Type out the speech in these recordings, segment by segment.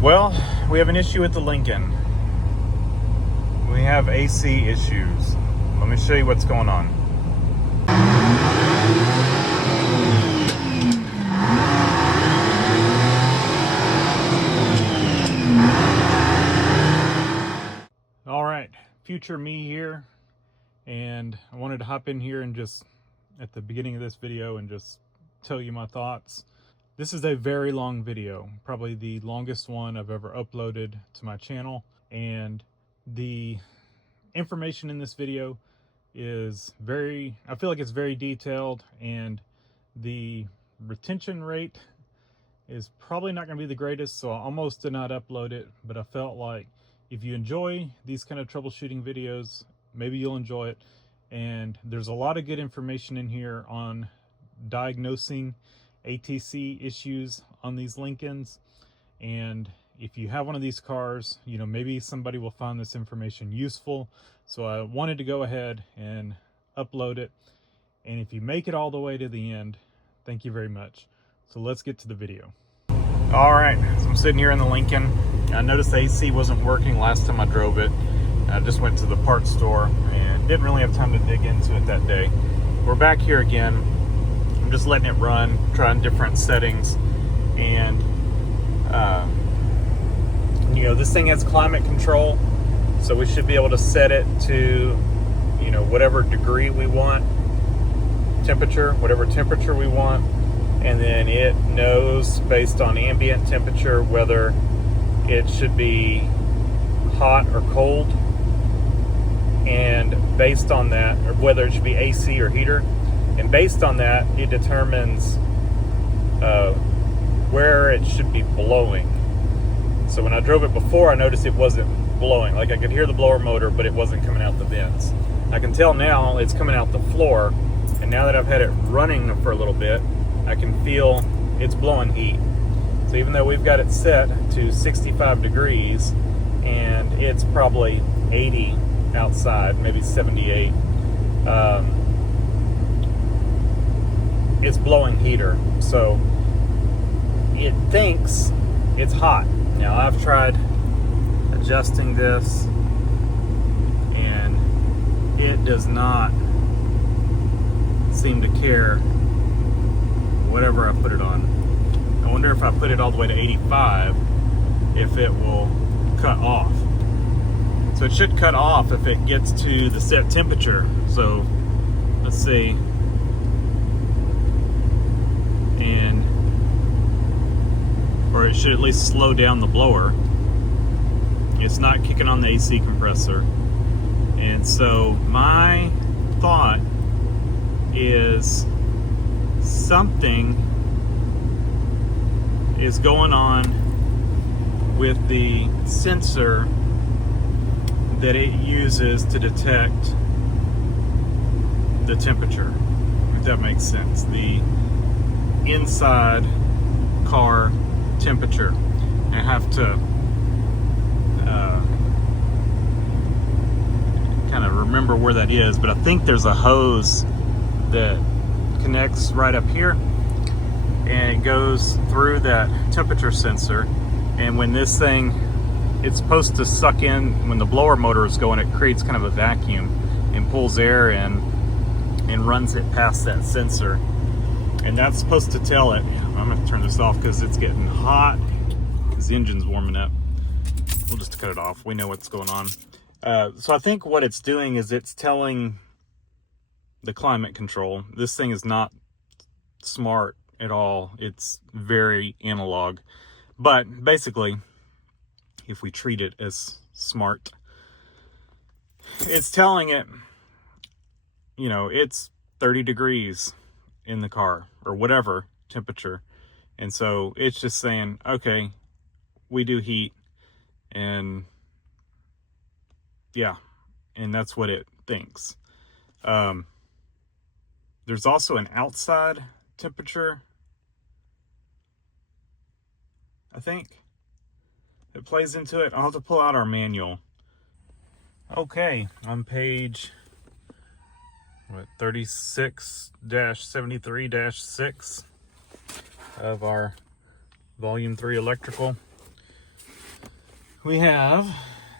Well, we have an issue with the Lincoln. We have AC issues. Let me show you what's going on. All right, future me here, and I wanted to hop in here and just at the beginning of this video and just tell you my thoughts. This is a very long video, probably the longest one I've ever uploaded to my channel, and the information in this video is I feel like it's very detailed, and the retention rate is probably not going to be the greatest, so I almost did not upload it, but I felt like if you enjoy these kind of troubleshooting videos, maybe you'll enjoy it. And there's a lot of good information in here on diagnosing ATC issues on these Lincolns. And if you have one of these cars, you know, maybe somebody will find this information useful. So I wanted to go ahead and upload it. And if you make it all the way to the end, thank you very much. So let's get to the video. All right, so I'm sitting here in the Lincoln. I noticed the AC wasn't working last time I drove it. I just went to the parts store and didn't really have time to dig into it that day. We're back here again. I'm just letting it run, trying different settings. And, you know, this thing has climate control, so we should be able to set it to, you know, whatever degree we want, whatever temperature we want. And then it knows based on ambient temperature whether it should be hot or cold, and based on that, or whether it should be AC or heater, and based on that it determines where it should be blowing. So when I drove it before, I noticed it wasn't blowing. Like, I could hear the blower motor, but it wasn't coming out the vents. I can tell now it's coming out the floor, and now that I've had it running for a little bit, I can feel it's blowing heat. So even though we've got it set to 65 degrees and it's probably 80 outside, maybe 78, it's blowing heater. So it thinks it's hot. Now I've tried adjusting this and it does not seem to care whatever I put it on. I wonder if I put it all the way to 85, if it will cut off. So it should cut off if it gets to the set temperature. So let's see. Or it should at least slow down the blower. It's not kicking on the AC compressor. And so my thought is something is going on with the sensor that it uses to detect the temperature, if that makes sense. The inside car temperature. I have to kind of remember where that is, but I think there's a hose that connects right up here, and it goes through that temperature sensor. And when this thing, it's supposed to suck in, when the blower motor is going, it creates kind of a vacuum and pulls air in and runs it past that sensor. And that's supposed to tell it. I'm gonna have to turn this off because it's getting hot, because the engine's warming up. We'll just cut it off. We know what's going on. So I think what it's doing is it's telling the climate control. This thing is not smart at all. It's very analog. But basically, if we treat it as smart, it's telling it, you know, it's 30 degrees in the car or whatever temperature. And so it's just saying, okay, we do heat, and yeah, and that's what it thinks. There's also an outside temperature, I think, that plays into it. I'll have to pull out our manual. Okay, on page 36-73-6 of our Volume 3 electrical. we have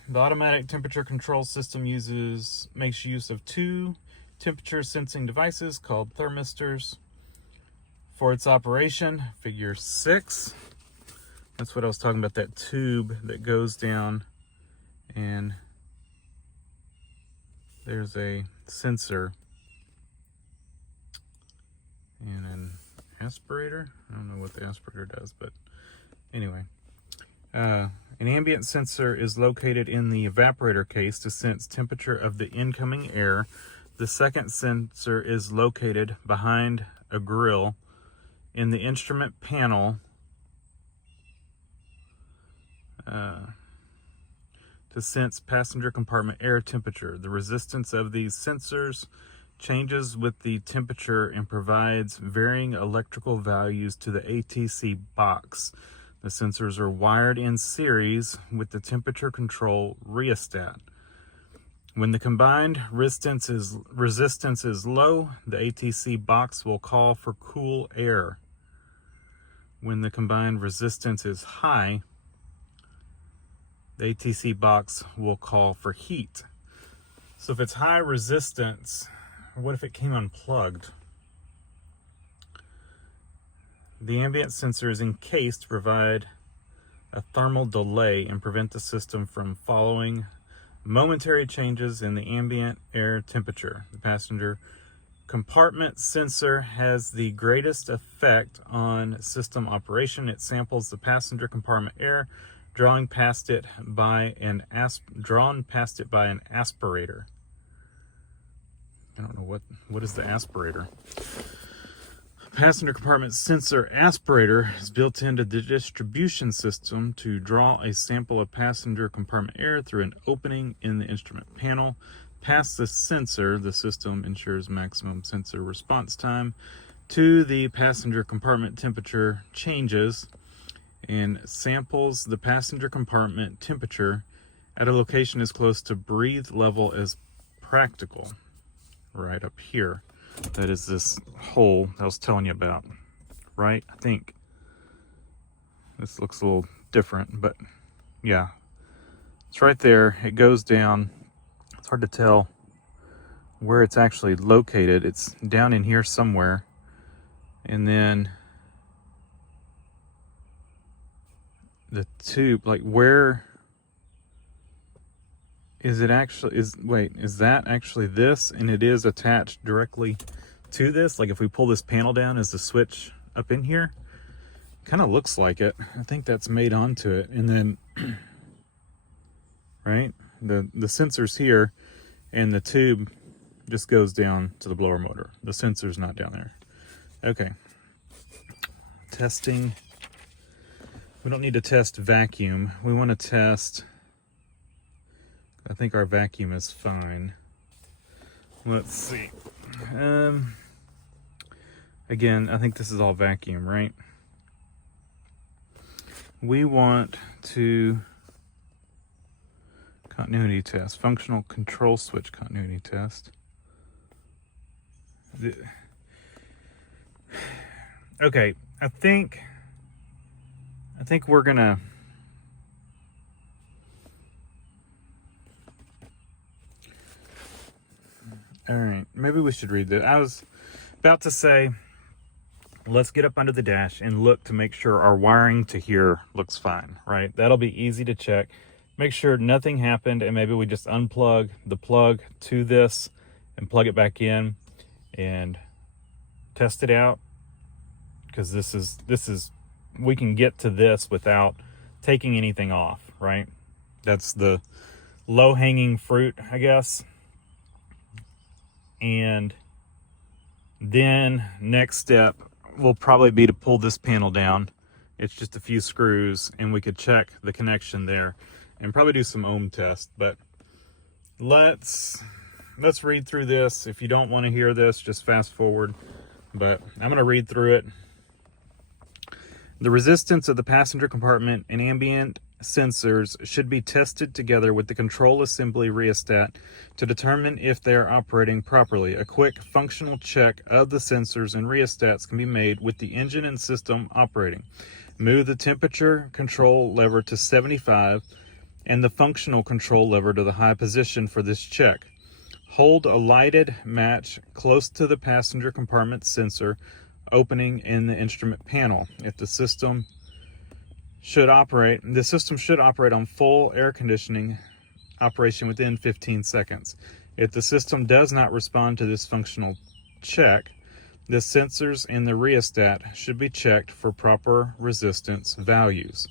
the automatic temperature control system makes use of 2 temperature sensing devices called thermistors. For its operation, figure 6. That's what I was talking about, that tube that goes down, and there's a sensor and an aspirator. I don't know what the aspirator does, but anyway. An ambient sensor is located in the evaporator case to sense temperature of the incoming air. The second sensor is located behind a grill in the instrument panel to sense passenger compartment air temperature. The resistance of these sensors changes with the temperature and provides varying electrical values to the ATC box. The sensors are wired in series with the temperature control rheostat. When the combined resistance is low, the ATC box will call for cool air. When the combined resistance is high, the ATC box will call for heat. So if it's high resistance, what if it came unplugged? The ambient sensor is encased to provide a thermal delay and prevent the system from following momentary changes in the ambient air temperature. The passenger compartment sensor has the greatest effect on system operation. It samples the passenger compartment air, drawn past it by an aspirator. I don't know what is the aspirator. Passenger compartment sensor aspirator is built into the distribution system to draw a sample of passenger compartment air through an opening in the instrument panel. Past the sensor, the system ensures maximum sensor response time to the passenger compartment temperature changes and samples the passenger compartment temperature at a location as close to breathe level as practical. Right up here. That is this hole I was telling you about, right? I think this looks a little different, but yeah, it's right there. It goes down. It's hard to tell where it's actually located. It's down in here somewhere. And then the tube, like where is it actually, is that actually this? And it is attached directly to this. Like if we pull this panel down, is the switch up in here? Kind of looks like it. I think that's made onto it. And then, right, the sensor's here and the tube just goes down to the blower motor. The sensor's not down there. Okay. Testing. We don't need to test vacuum. We want to test, I think our vacuum is fine. Let's see. Again, I think this is all vacuum, right? We want to continuity test, functional control switch continuity test. Okay, I think we're gonna all right, maybe we should read this. I was about to say, let's get up under the dash and look to make sure our wiring to here looks fine, right? That'll be easy to check. Make sure nothing happened, and maybe we just unplug the plug to this and plug it back in and test it out. Because this is we can get to this without taking anything off, right? That's the low-hanging fruit, I guess. And then next step will probably be to pull this panel down. It's just a few screws, and we could check the connection there and probably do some ohm test. But let's read through this. If you don't want to hear this, just fast forward. But I'm going to read through it. The resistance of the passenger compartment and ambient sensors should be tested together with the control assembly rheostat to determine if they are operating properly. A quick functional check of the sensors and rheostats can be made with the engine and system operating. Move the temperature control lever to 75 and the functional control lever to the high position for this check. Hold a lighted match close to the passenger compartment sensor opening in the instrument panel. If the system should operate on full air conditioning operation within 15 seconds. If the system does not respond to this functional check, the sensors in the rheostat should be checked for proper resistance values.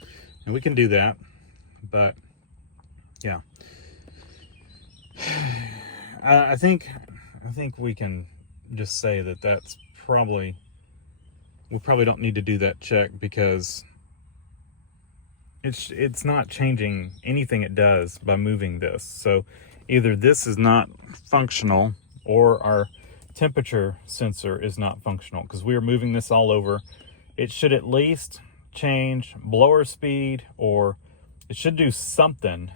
And we can do that, but yeah. I think we can just say that that's probably, we probably don't need to do that check, because it's not changing anything it does by moving this. So either this is not functional or our temperature sensor is not functional, because we are moving this all over. It should at least change blower speed, or it should do something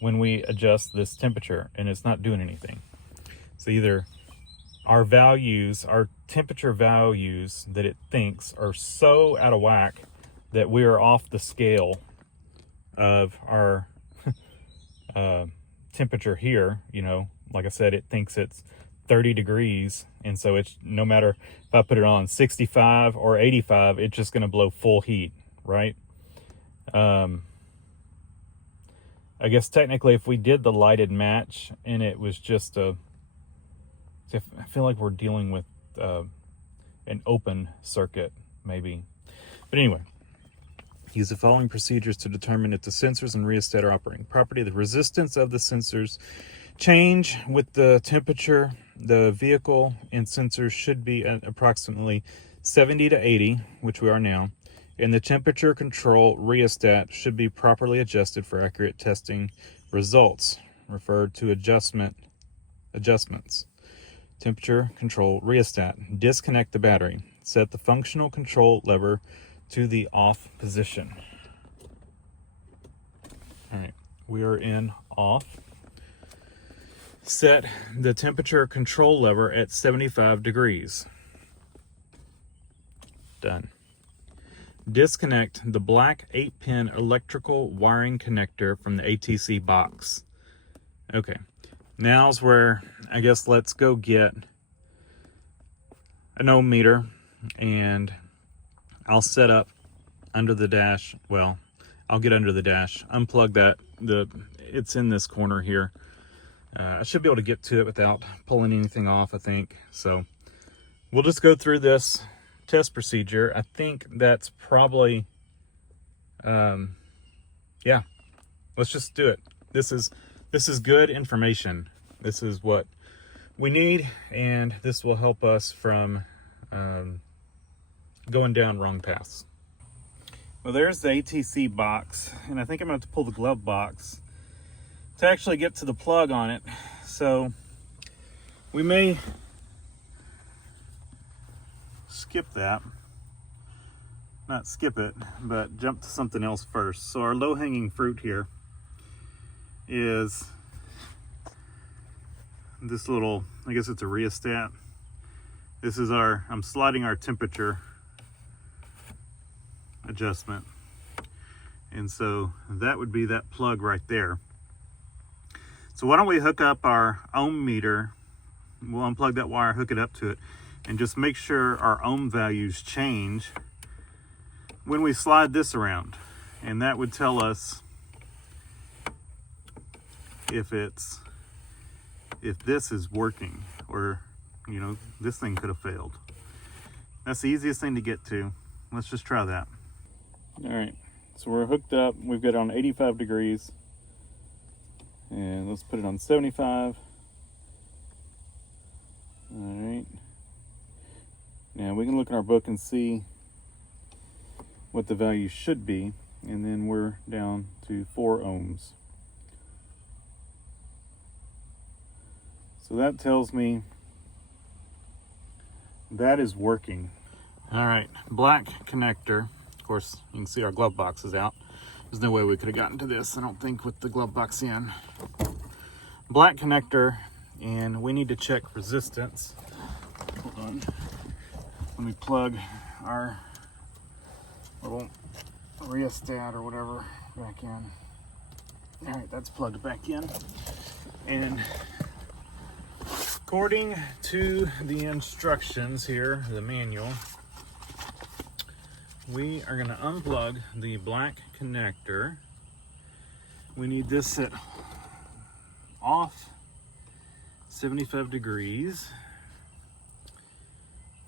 when we adjust this temperature, and it's not doing anything. So either our values, our temperature values that it thinks are so out of whack that we are off the scale of our temperature here. You know, like I said, it thinks it's 30 degrees, and so it's, no matter if I put it on 65 or 85, it's just going to blow full heat, right? I guess technically if we did the lighted match and it was just I feel like we're dealing with an open circuit maybe. But anyway, use the following procedures to determine if the sensors and rheostat are operating properly. The resistance of the sensors change with the temperature. The vehicle and sensors should be at approximately 70 to 80, which we are now. And the temperature control rheostat should be properly adjusted for accurate testing results. Referred to adjustments. Temperature control rheostat. Disconnect the battery. Set the functional control lever to the off position. All right, we are in off. Set the temperature control lever at 75 degrees. Done. Disconnect the black 8-pin electrical wiring connector from the ATC box. Okay, now's where I guess let's go get an ohm meter, and I'll set up under the dash. Well, I'll get under the dash, unplug that. It's in this corner here. I should be able to get to it without pulling anything off, I think. So we'll just go through this test procedure. I think that's probably, yeah, let's just do it. This is good information. This is what we need, and this will help us from going down wrong paths. Well, there's the ATC box, and I think I'm going to have to pull the glove box to actually get to the plug on it. So we may skip that. Not skip it, but jump to something else first. So our low-hanging fruit here is this little, I guess it's a rheostat. This is I'm sliding our temperature adjustment. And so that would be that plug right there. So why don't we hook up our ohm meter? We'll unplug that wire, hook it up to it, and just make sure our ohm values change when we slide this around. And that would tell us if this is working, or, you know, this thing could have failed. That's the easiest thing to get to. Let's just try that. All right, so we're hooked up. We've got it on 85 degrees. And let's put it on 75. All right. Now we can look in our book and see what the value should be. And then we're down to 4 ohms. So that tells me that is working. All right, black connector. Of course, you can see our glove box is out. There's no way we could have gotten to this, I don't think, with the glove box in. Black connector, and we need to check resistance. Hold on. Let me plug our little rheostat or whatever back in. All right, that's plugged back in. And according to the instructions here, the manual, we are going to unplug the black connector. We need this set off 75 degrees,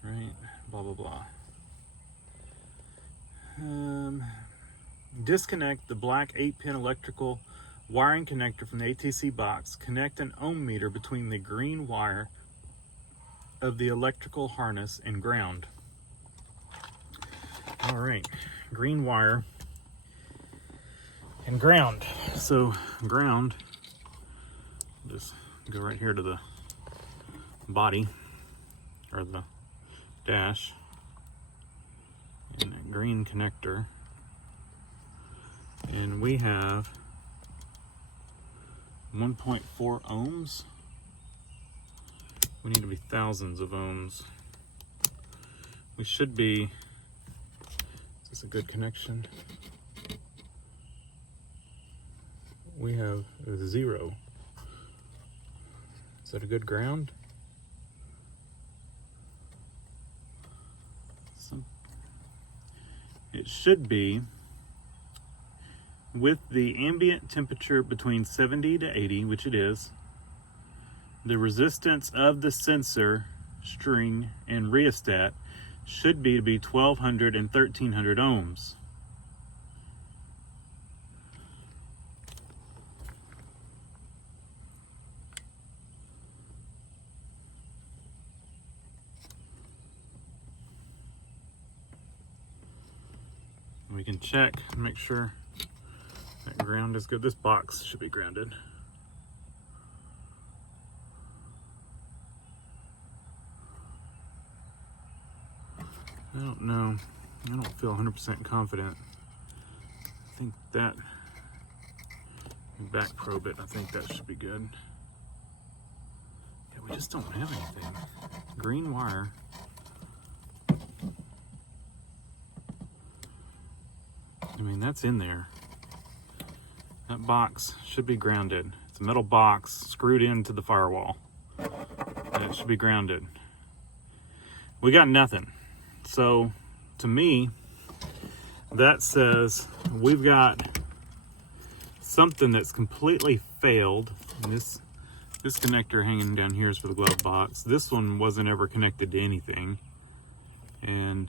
right? Blah, blah, blah. Disconnect the black 8-pin electrical wiring connector from the ATC box. Connect an ohm meter between the green wire of the electrical harness and ground. All right, green wire and ground. So ground, just go right here to the body or the dash, and that green connector. And we have 1.4 ohms. We need to be thousands of ohms. We should be, is this a good connection? We have 0. Is that a good ground? It should be with the ambient temperature between 70 to 80, which it is. The resistance of the sensor string and rheostat should be 1200 and 1300 ohms. We can check and make sure that ground is good. This box should be grounded. I don't know. I don't feel 100% confident. I think that, back probe it, I think that should be good. Yeah, we just don't have anything. Green wire. I mean, that's in there. That box should be grounded. It's a metal box screwed into the firewall. And it should be grounded. We got nothing. So, to me, that says we've got something that's completely failed. And this connector hanging down here is for the glove box. This one wasn't ever connected to anything. And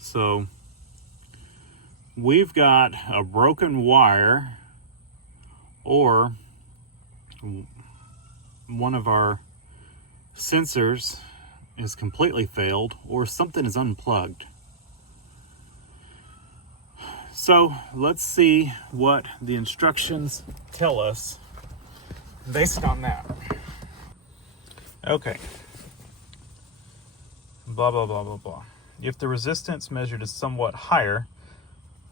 so we've got a broken wire, or one of our sensors is completely failed, or something is unplugged. So let's see what the instructions tell us based on that. Okay. Blah, blah, blah, blah, blah. If the resistance measured is somewhat higher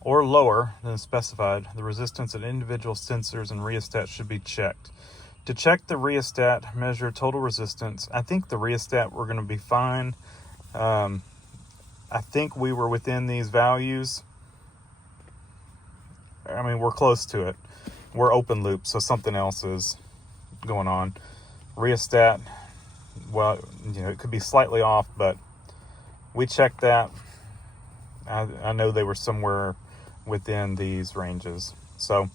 or lower than specified, the resistance of individual sensors and rheostat should be checked. To check the rheostat, measure total resistance. I think the rheostat, we're going to be fine. I think we were within these values. I mean, we're close to it. We're open loop, so something else is going on. Rheostat, well, you know, it could be slightly off, but we checked that. I know they were somewhere within these ranges. So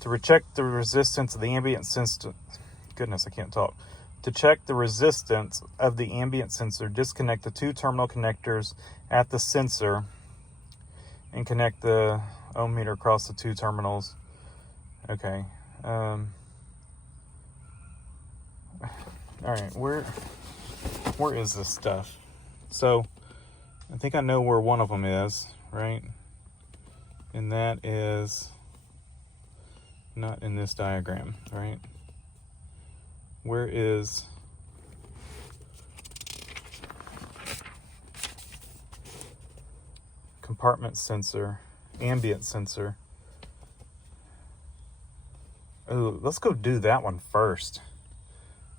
to check the resistance of the ambient sensor, goodness, I can't talk. To check the resistance of the ambient sensor, disconnect the 2 terminal connectors at the sensor and connect the ohm meter across the 2 terminals. Okay. All right, where is this stuff? So I think I know where one of them is, right? And that is not in this diagram, right? Where is compartment sensor, ambient sensor? Oh, let's go do that one first.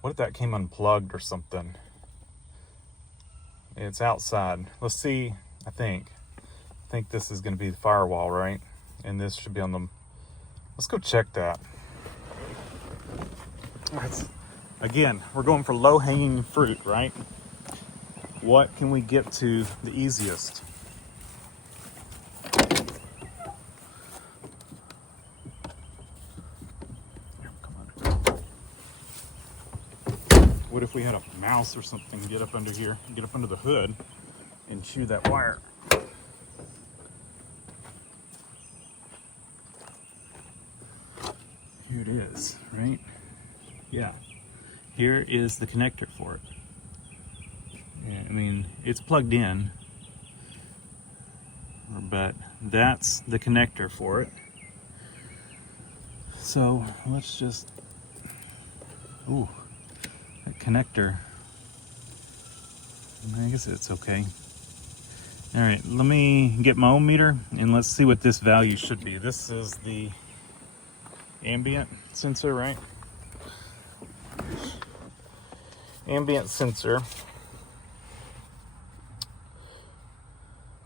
What if that came unplugged or something? It's outside. Let's see. I think this is going to be the firewall, right? and this should be on the, let's go check that. Again, we're going for low-hanging fruit, right? What can we get to the easiest? What if we had a mouse or something get up under here, get up under the hood and chew that wire? Here it is, right? Yeah. Here is the connector for it. Yeah, I mean, it's plugged in, but that's the connector for it. So let's just, ooh, that connector, I guess it's okay. All right, let me get my ohm meter and let's see what this value should be. This is the ambient sensor, right? Ambient sensor.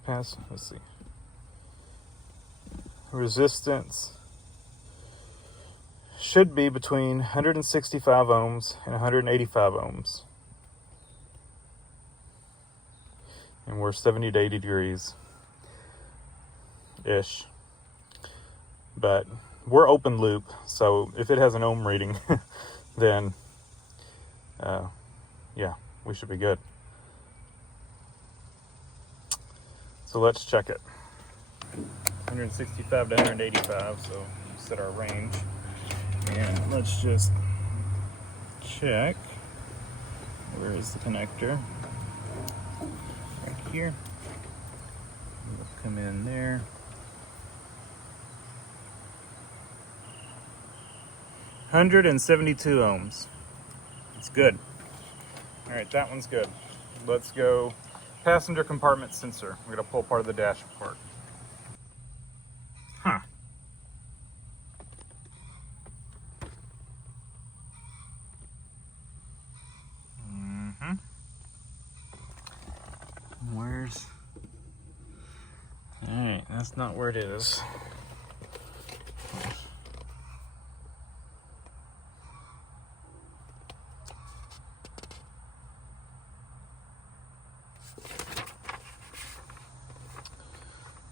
Let's see. Resistance should be between 165 ohms and 185 ohms. And we're 70 to 80 degrees ish. But we're open loop, so if it has an ohm reading, then yeah, we should be good. So let's check it. 165 to 185, so set our range. And let's just check. Where is the connector? Right here. We'll come in there. 172 ohms. It's good. All right, that one's good. Let's go passenger compartment sensor. We're gonna pull part of the dash apart. Huh. Where's... All right, that's not where it is.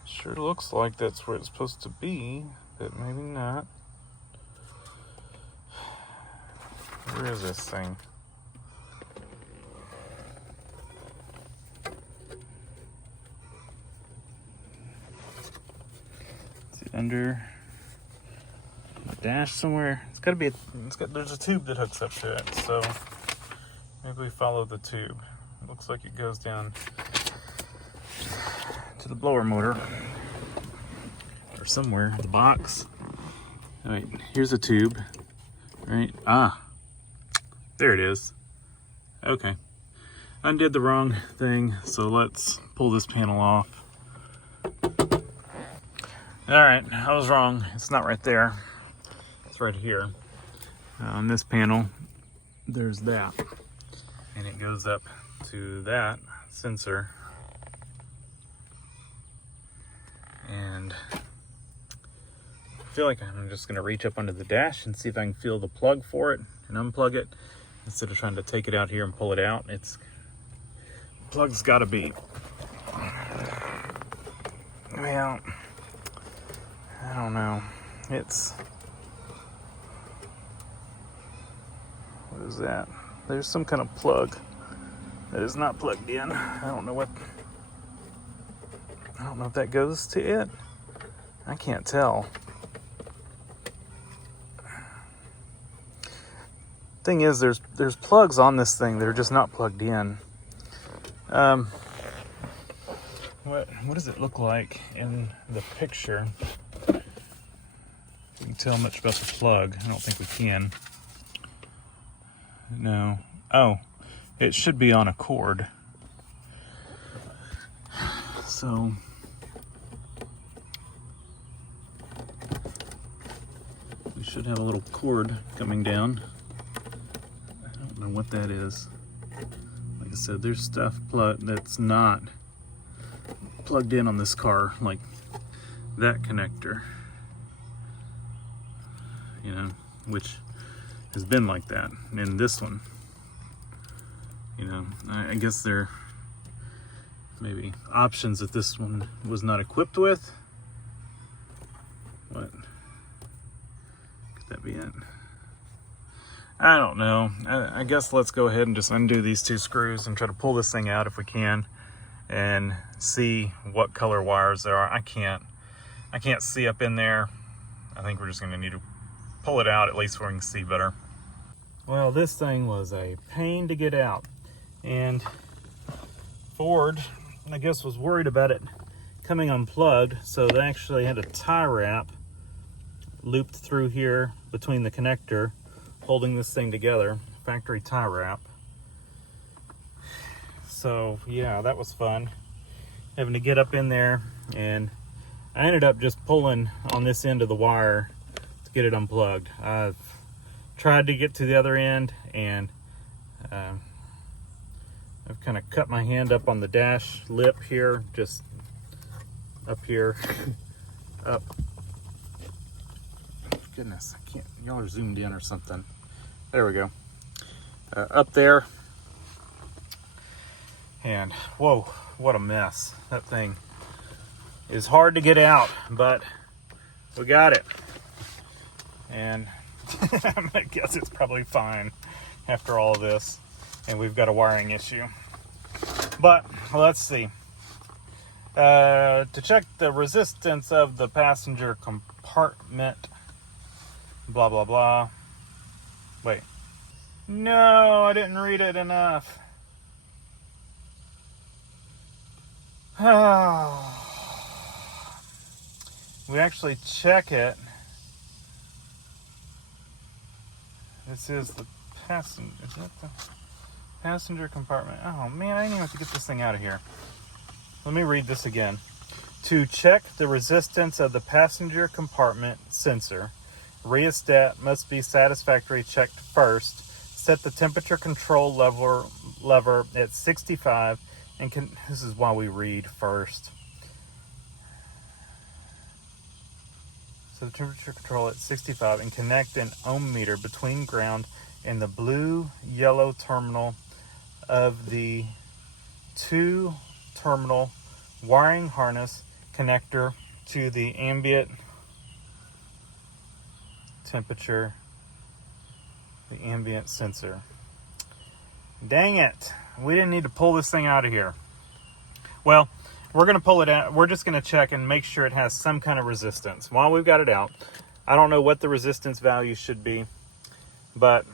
Sure looks like that's where it's supposed to be, but maybe not. Where is this thing? Is it under the dash somewhere? It's got to be. There's a tube that hooks up to it, so maybe we follow the tube. It looks like it goes down to the blower motor or somewhere in the box. All right, here's a tube, right? Ah, there it is. Okay, undid the wrong thing, so let's pull this panel off. All right, I was wrong. It's not right there. It's right here. On this panel, there's that, and it goes up to that sensor. And I feel like I'm just gonna reach up under the dash and see if I can feel the plug for it and unplug it instead of trying to take it out here and pull it out. It's plug's gotta be, well, I don't know. It's, what is that? There's some kind of plug that is not plugged in. I don't know if that goes to it. I can't tell. Thing is, there's plugs on this thing that are just not plugged in. What does it look like in the picture? We can tell much about the plug. I don't think we can. No. Oh, it should be on a cord. So we should have a little cord coming down. I don't know what that is. Like I said, there's stuff that's not plugged in on this car. Like that connector, you know, which has been like that. And this one, you know, I guess there maybe options that this one was not equipped with. What could that be it? I don't know. I guess let's go ahead and just undo these two screws and try to pull this thing out if we can and see what color wires there are. I can't see up in there. I think we're just going to need to pull it out at least where we can see better. Well, this thing was a pain to get out, and Ford, I guess, was worried about it coming unplugged, so they actually had a tie wrap looped through here between the connector, holding this thing together, factory tie wrap. So yeah, that was fun, having to get up in there, and I ended up just pulling on this end of the wire to get it unplugged. I've tried to get to the other end, and I've kind of cut my hand up on the dash lip here, just up here, up. Goodness, I can't, y'all are zoomed in or something. There we go. Up there. And whoa, what a mess. That thing is hard to get out, but we got it. And I guess it's probably fine after all of this. And we've got a wiring issue. But let's see. To check the resistance of the passenger compartment, blah, blah, blah. Wait. No, I didn't read it enough. We actually check it. This is the passenger. Is that the passenger compartment? Oh man, I didn't even have to get this thing out of here. Let me read this again. To check the resistance of the passenger compartment sensor, rheostat must be satisfactorily checked first. Set the temperature control lever at 65 and this is why we read first. So the temperature control at 65 and connect an ohm meter between ground and the blue-yellow terminal of the 2-terminal wiring harness connector to the ambient temperature, the ambient sensor. Dang it, we didn't need to pull this thing out of here. Well, we're going to pull it out. We're just going to check and make sure it has some kind of resistance. While we've got it out, I don't know what the resistance value should be, but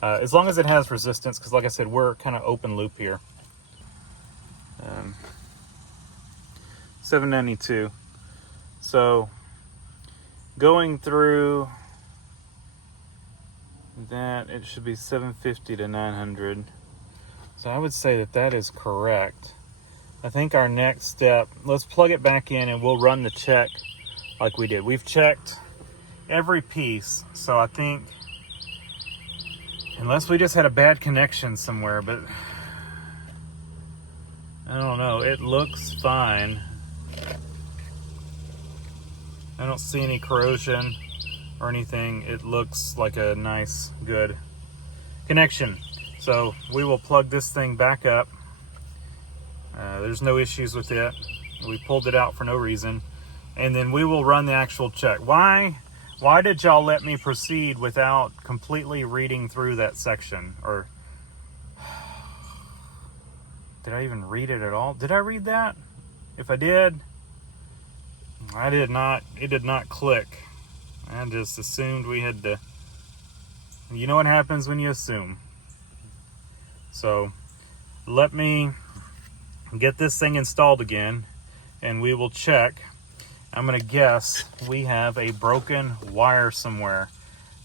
as long as it has resistance, because like I said, we're kind of open loop here. 792. So going through that, it should be 750 to 900. So I would say that that is correct. I think our next step, let's plug it back in and we'll run the check like we did. We've checked every piece, so I think, unless we just had a bad connection somewhere, but I don't know, it looks fine. I don't see any corrosion or anything. It looks like a nice, good connection. So we will plug this thing back up. There's no issues with it. We pulled it out for no reason. And then we will run the actual check. Why did y'all let me proceed without completely reading through that section? Or did I even read it at all? Did I read that? If I did, I did not. It did not click. I just assumed we had to. You know what happens when you assume. So let me get this thing installed again and we will check. I'm going to guess we have a broken wire somewhere,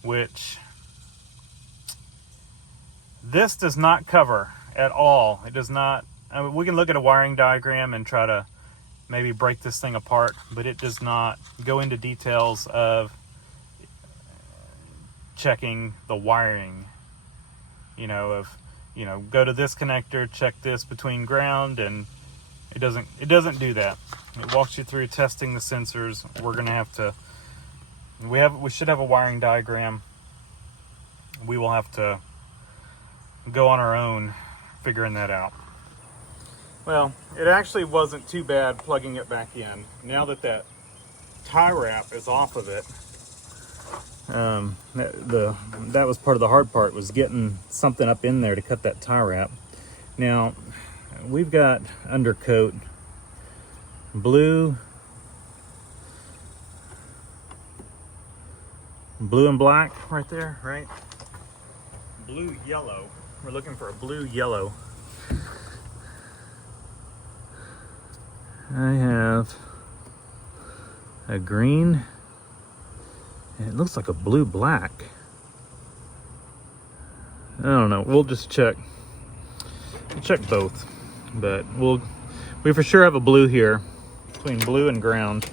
which this does not cover at all. It does not. I mean, we can look at a wiring diagram and try to maybe break this thing apart, but it does not go into details of checking the wiring, go to this connector, check this between ground and It doesn't do that. It walks you through testing the sensors. We're gonna have to, we should have a wiring diagram. We will have to go on our own figuring that out. Well, it actually wasn't too bad plugging it back in. Now that that tie wrap is off of it, that was part of the hard part, was getting something up in there to cut that tie wrap. Now, we've got undercoat blue and black right there, right? Blue yellow. We're looking for a blue yellow. I have a green, and it looks like a blue black. I don't know, we'll just check both, but we for sure have a blue here, between blue and ground.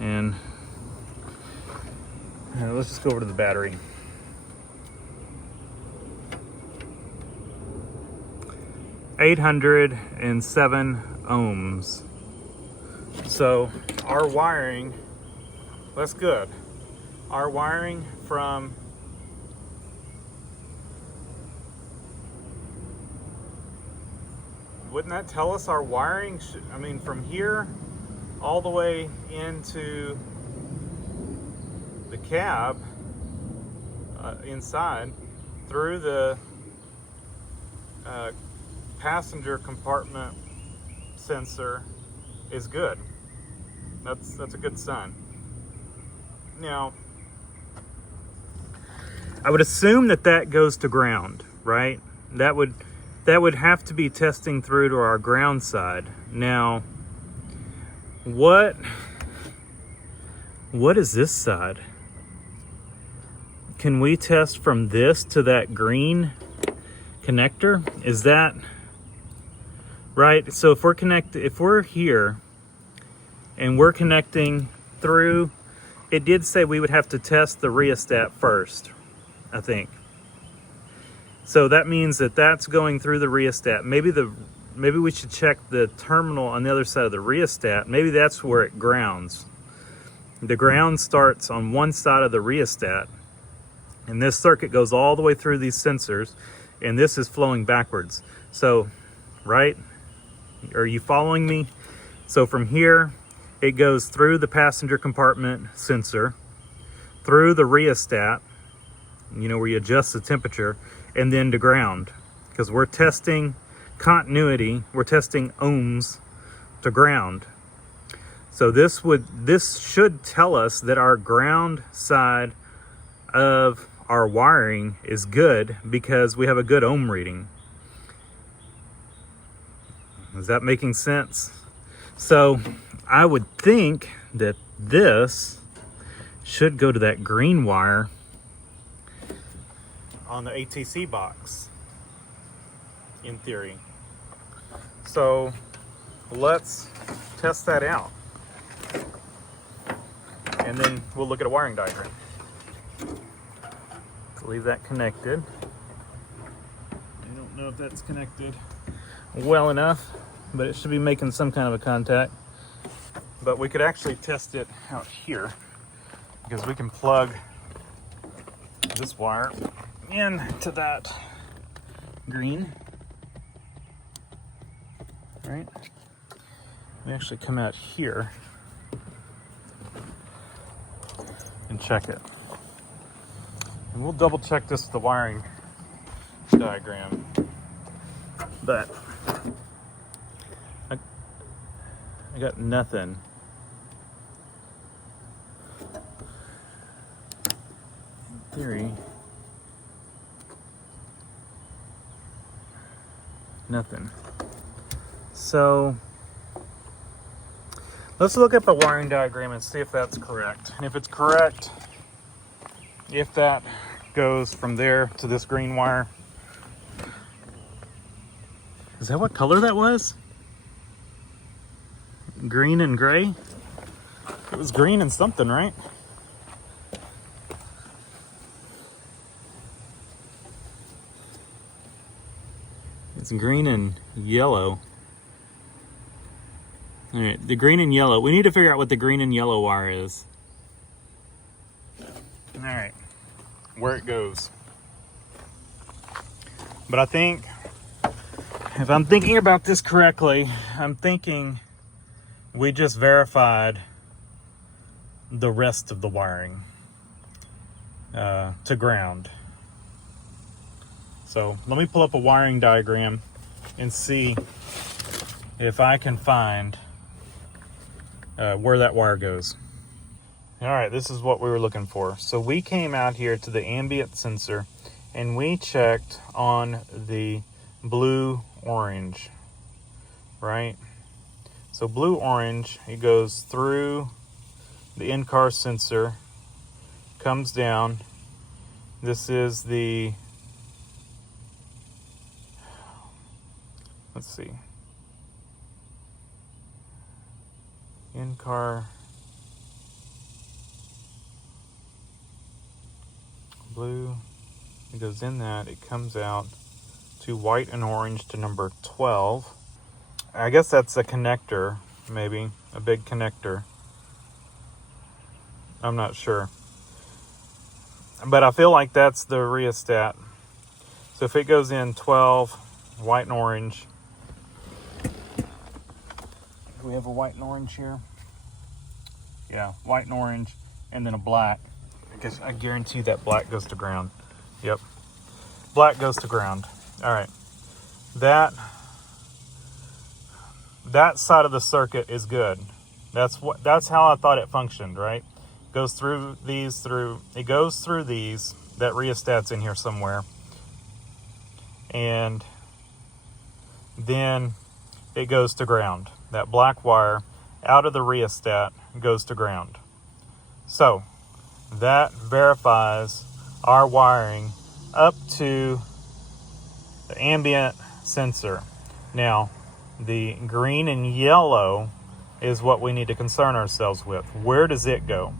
And let's just go over to the battery. (807 ohms. So our wiring, that's good. Our wiring from wouldn't that tell us our wiring I mean, from here all the way into the cab, inside, through the passenger compartment sensor is good. That's a good sign. Now, I would assume that goes to ground, right? That would have to be testing through to our ground side. Now, what is this side? Can we test from this to that green connector? Is that right? So if we're here and we're connecting through, it did say we would have to test the rheostat first, I think. So that means that's going through the rheostat. Maybe we should check the terminal on the other side of the rheostat. Maybe that's where it grounds. The ground starts on one side of the rheostat, and this circuit goes all the way through these sensors, and this is flowing backwards. So, right? Are you following me? So from here, it goes through the passenger compartment sensor, through the rheostat, where you adjust the temperature, and then to ground. Because we're testing continuity, we're testing ohms to ground. So this should tell us that our ground side of our wiring is good because we have a good ohm reading. Is that making sense? So I would think that this should go to that green wire on the ATC box, in theory. So let's test that out, and then we'll look at a wiring diagram. Let's leave that connected. I don't know if that's connected well enough, but it should be making some kind of a contact. But we could actually test it out here, because we can plug this wire into that green, right? We actually come out here and check it. And we'll double check this with the wiring diagram. But I got nothing. In theory, nothing. So let's look at the wiring diagram and see if that's correct. And if it's correct, if that goes from there to this green wire. Is that what color that was? Green and gray? It was green and something, right? It's green and yellow. All right, the green and yellow. We need to figure out what the green and yellow wire is. All right, where it goes. But I think, if I'm thinking about this correctly, I'm thinking we just verified the rest of the wiring to ground. So let me pull up a wiring diagram and see if I can find where that wire goes. All right, this is what we were looking for. So we came out here to the ambient sensor and we checked on the blue-orange, right? So blue-orange, it goes through the in-car sensor, comes down. This is the, let's see, in-car blue, it goes in that, it comes out to white and orange to number 12. I guess that's a connector, maybe, a big connector. I'm not sure. But I feel like that's the rheostat. So if it goes in 12, white and orange. Do we have a white and orange here? Yeah, white and orange, and then a black. I guarantee that black goes to ground. Yep, black goes to ground. All right, that side of the circuit is good. That's how I thought it functioned, right? Goes through these, it goes through these. That rheostat's in here somewhere, and then it goes to ground. That black wire out of the rheostat goes to ground. So that verifies our wiring up to the ambient sensor. Now, the green and yellow is what we need to concern ourselves with. Where does it go?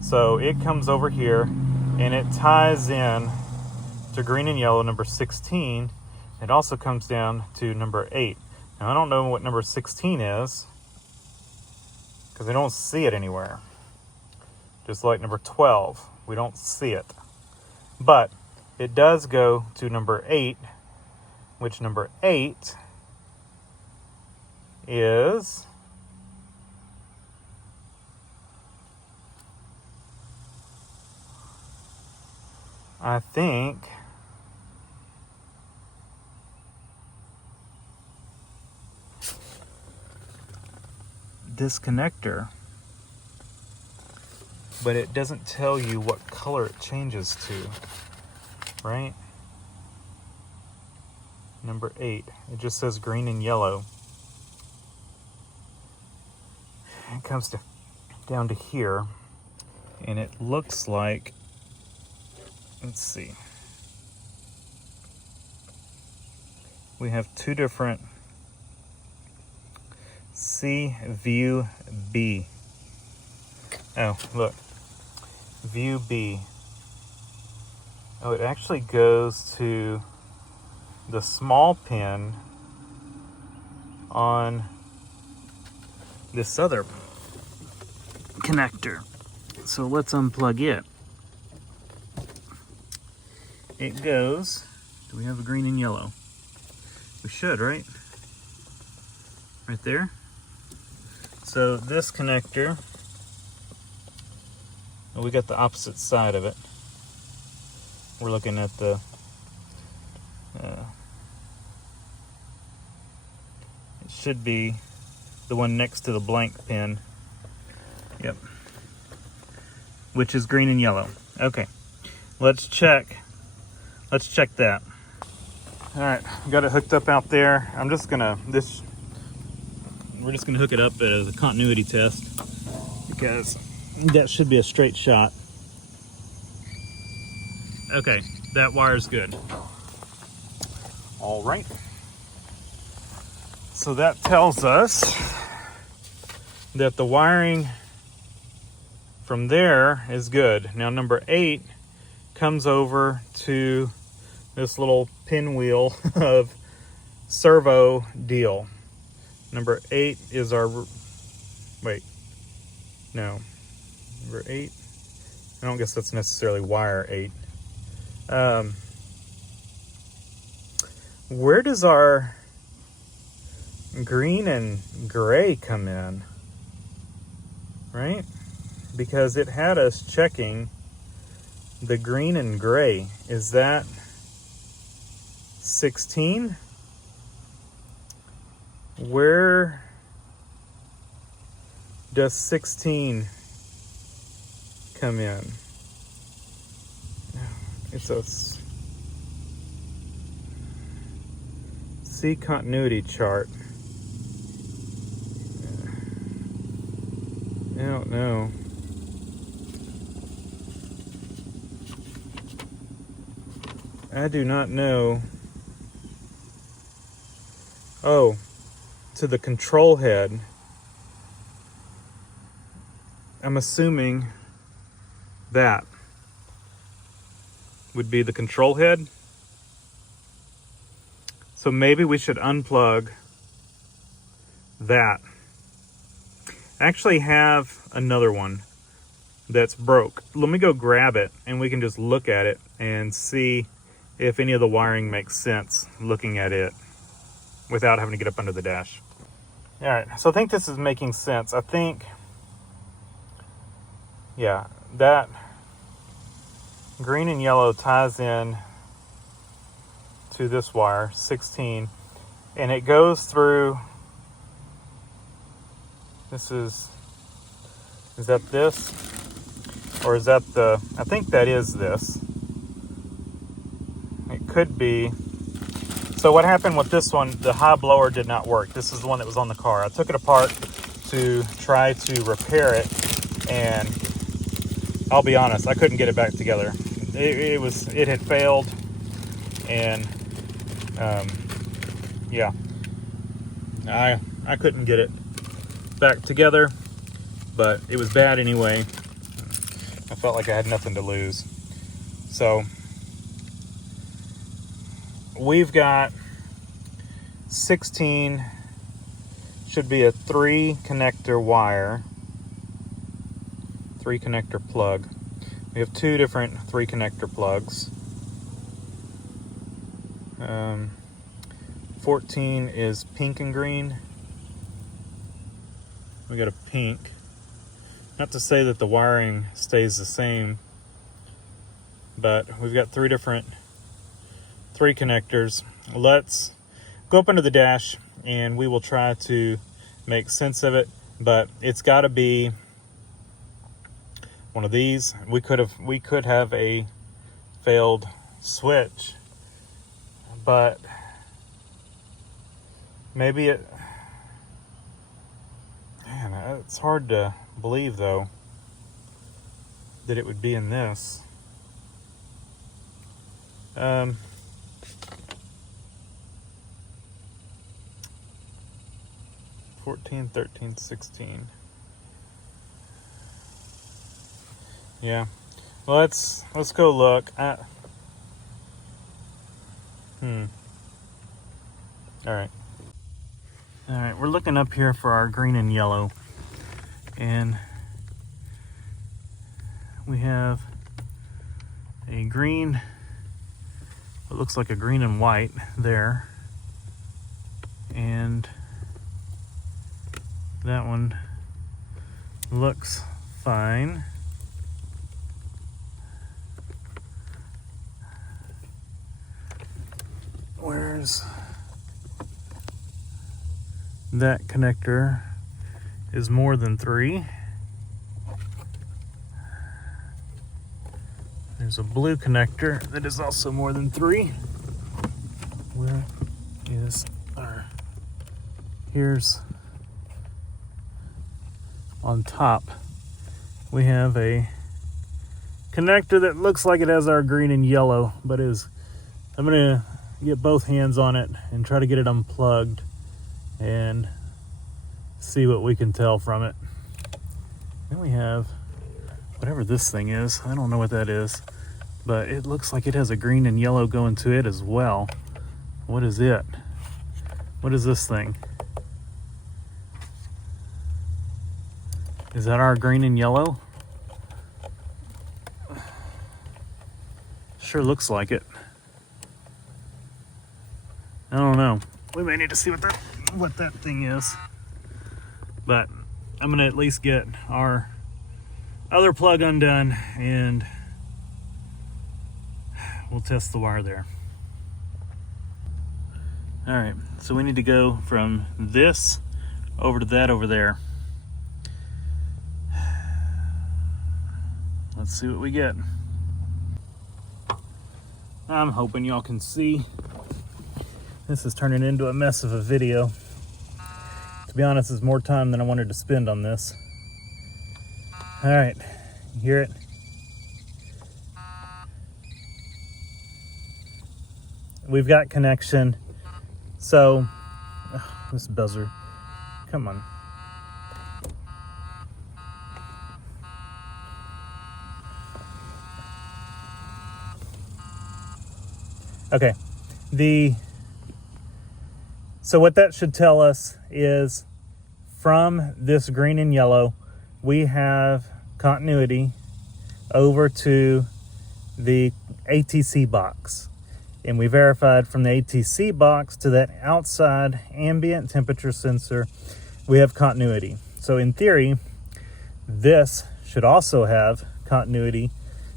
So it comes over here and it ties in to green and yellow, number 16. It also comes down to number 8. Now, I don't know what number 16 is because I don't see it anywhere. Just like number 12, we don't see it. But it does go to number 8, which number 8 is I think this connector, but it doesn't tell you what color it changes to, right? Number 8, it just says green and yellow. It comes down to here, and it looks like, let's see, we have two different C, view B. Oh, look, view B. Oh, it actually goes to the small pin on this other connector. So let's unplug it. It goes, do we have a green and yellow? We should, right? Right there. So this connector, we got the opposite side of it. We're looking at the it should be the one next to the blank pin. Yep. Which is green and yellow. Okay. Let's check that. All right, got it hooked up out there. we're just gonna hook it up as a continuity test because that should be a straight shot. Okay, that wire's good. All right. So that tells us that the wiring from there is good. Now number 8 comes over to this little pinwheel of servo deal. Number 8 is our, wait, no. Number 8, I don't guess that's necessarily wire 8. Where does our green and gray come in? Right? Because it had us checking the green and gray. Is that 16? Where does 16 come in? It's a C continuity chart. I don't know. I do not know. Oh, to the control head. I'm assuming that would be the control head. So maybe we should unplug that. I actually have another one that's broke. Let me go grab it and we can just look at it and see if any of the wiring makes sense looking at it without having to get up under the dash. All right, so I think this is making sense. I think, yeah, that green and yellow ties in to this wire, 16, and it goes through, is that this? Or is that the, I think that is this. It could be. So what happened with this one, the high blower did not work. This is the one that was on the car. I took it apart to try to repair it, and I'll be honest, I couldn't get it back together. It had failed, and yeah, I couldn't get it back together, but it was bad anyway. I felt like I had nothing to lose. So we've got 16, should be a 3 connector wire, 3 connector plug. We have 2 different 3 connector plugs. 14 is pink and green. We got a pink. Not to say that the wiring stays the same, but we've got 3 different 3 connectors. Let's go up under the dash and we will try to make sense of it, but it's got to be one of these. We could have a failed switch, but maybe it, man, it's hard to believe though that it would be in this. 14, 13, 16. Yeah. Well, let's go look at. All right, we're looking up here for our green and yellow, and we have a green, it looks like a green and white there, and that one looks fine. Where's that connector is more than 3. There's a blue connector that is also more than 3. Where is our, here's on top, we have a connector that looks like it has our green and yellow, but is, I'm gonna get both hands on it and try to get it unplugged and see what we can tell from it. Then we have whatever this thing is. I don't know what that is, but it looks like it has a green and yellow going to it as well. What is it? What is this thing? Is that our green and yellow? Sure looks like it. I don't know. We may need to see what that thing is. But I'm gonna at least get our other plug undone and we'll test the wire there. All right, so we need to go from this over to that over there. Let's see what we get. I'm hoping y'all can see. This is turning into a mess of a video. To be honest, it's more time than I wanted to spend on this. All right, you hear it? We've got connection. So, this buzzer, come on. Okay, so what that should tell us is from this green and yellow, we have continuity over to the ATC box. And we verified from the ATC box to that outside ambient temperature sensor, we have continuity. So in theory, this should also have continuity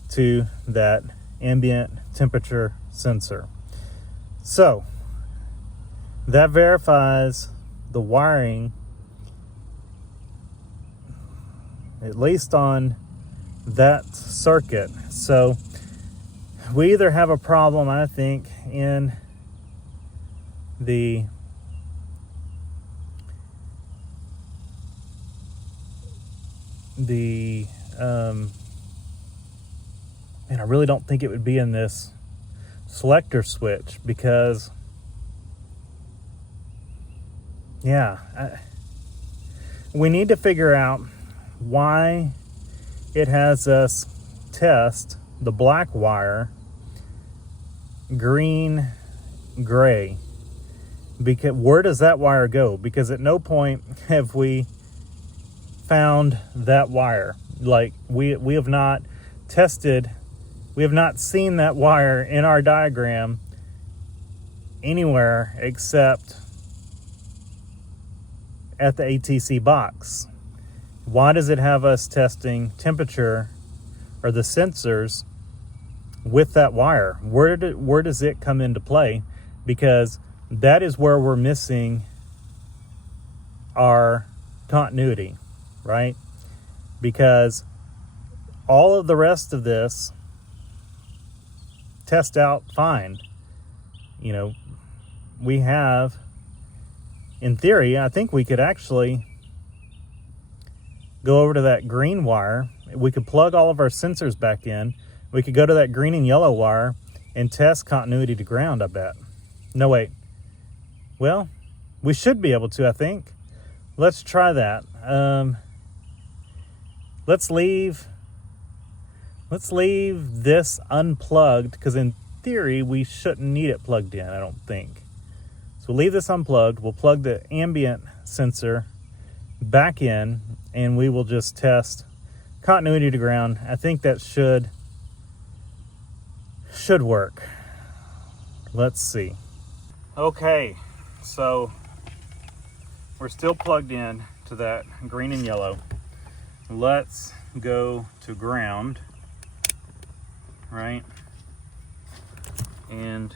to that ambient temperature sensor. So that verifies the wiring, at least on that circuit. So we either have a problem, I think, in the and I really don't think it would be in this selector switch, because we need to figure out why it has us test the black wire green gray, because where does that wire go? Because at no point have we found that wire. Like we have not tested, we have not seen that wire in our diagram anywhere except at the ATC box. Why does it have us testing temperature or the sensors with that wire? Where does it come into play? Because that is where we're missing our continuity, right? Because all of the rest of this test out fine. You know, we have, in theory, I think we could actually go over to that green wire. We could plug all of our sensors back in. We could go to that green and yellow wire and test continuity to ground, I bet. No, wait. Well, we should be able to, I think. Let's try that. Let's leave this unplugged, because in theory, we shouldn't need it plugged in, I don't think. So we'll leave this unplugged. We'll plug the ambient sensor back in, and we will just test continuity to ground. I think that should work. Let's see. Okay, so we're still plugged in to that green and yellow. Let's go to ground, right? And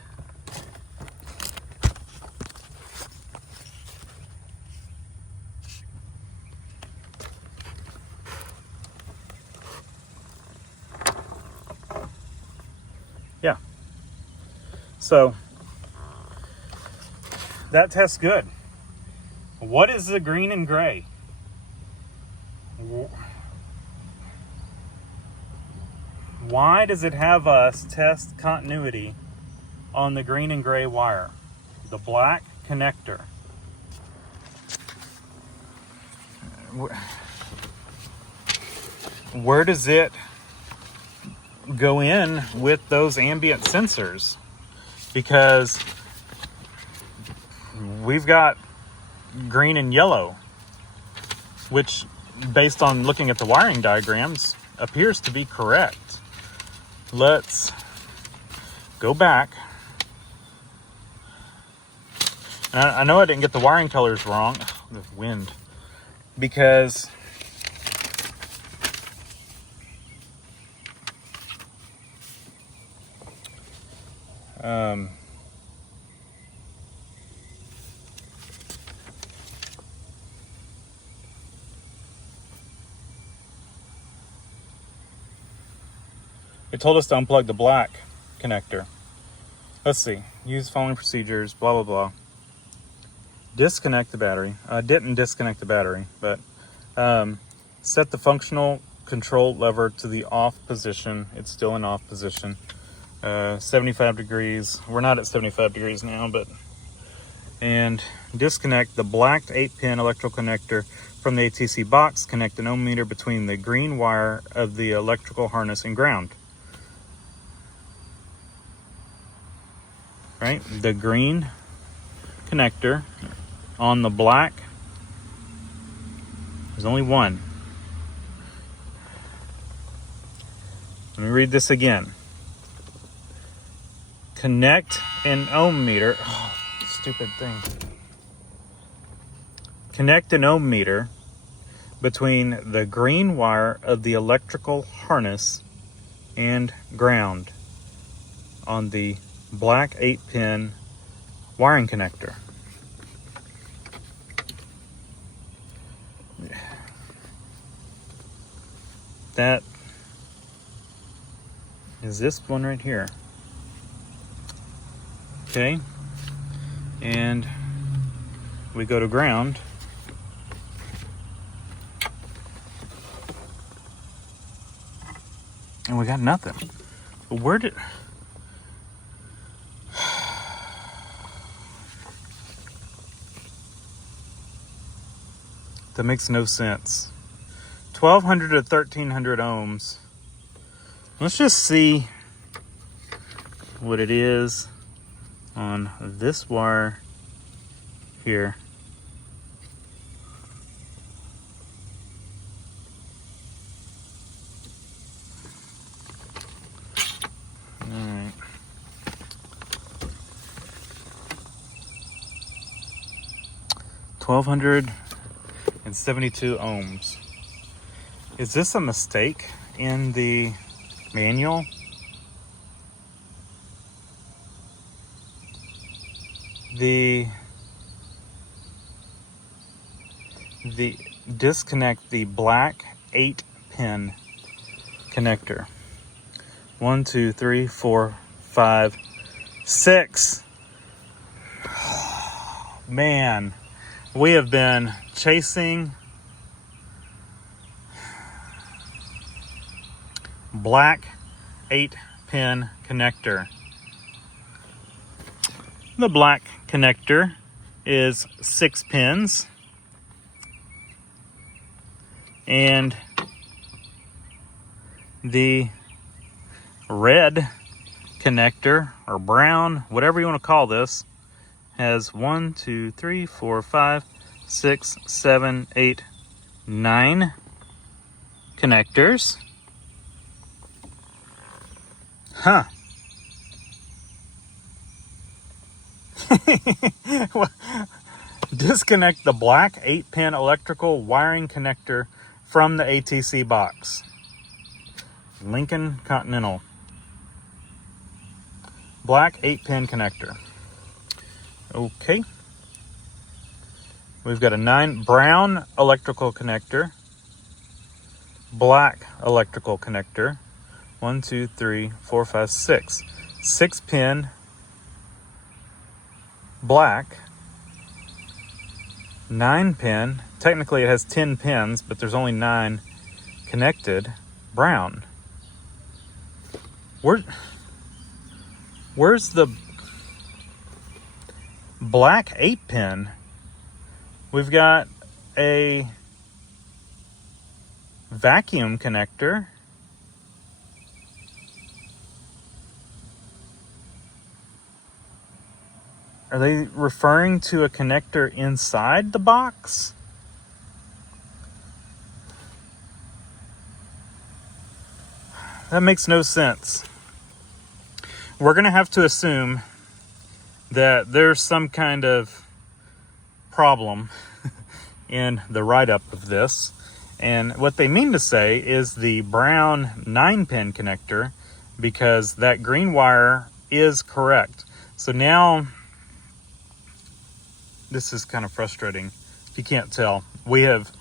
yeah, so that tests good. What is the green and gray? Why does it have us test continuity on the green and gray wire, the black connector? Where does it go in with those ambient sensors? Because we've got green and yellow, which based on looking at the wiring diagrams, appears to be correct. Let's go back. I know I didn't get the wiring colors wrong. The wind. Because it told us to unplug the black connector. Let's see. Use following procedures, blah, blah, blah. Disconnect the battery. I didn't disconnect the battery, but set the functional control lever to the off position. It's still in off position. 75 degrees. We're not at 75 degrees now, but... And disconnect the black 8-pin electrical connector from the ATC box. Connect an ohm meter between the green wire of the electrical harness and ground. Right? The green connector on the black, there's only one. Let me read this again. Connect an ohm meter. Oh, stupid thing. Connect an ohm meter between the green wire of the electrical harness and ground on the black 8-pin wiring connector. That is this one right here. Okay, and we go to ground. And we got nothing. But where did... That makes no sense. 1200 to 1300 ohms. Let's just see what it is on this wire here. All right. $1,272 ohms. Is this a mistake in the manual? The disconnect the black 8-pin connector. 1, 2, 3, 4, 5, 6. Man, we have been chasing black 8-pin connector. The black connector is 6 pins, and the red connector, or brown, whatever you want to call this, has 1, 2, 3, 4, 5, 6, 7, 8, 9 connectors. Huh. Disconnect the black 8-pin electrical wiring connector from the ATC box. Lincoln Continental. Black 8-pin connector. Okay. We've got a brown electrical connector. Black electrical connector. 1, 2, 3, 4, 5, 6. 6-pin black. 9-pin. Technically it has 10 pins, but there's only 9 connected. Brown. Where's the black 8-pin? We've got a vacuum connector. Are they referring to a connector inside the box? That makes no sense. We're going to have to assume that there's some kind of problem in the write-up of this. And what they mean to say is the brown 9-pin connector, because that green wire is correct. So now, this is kind of frustrating if you can't tell. We have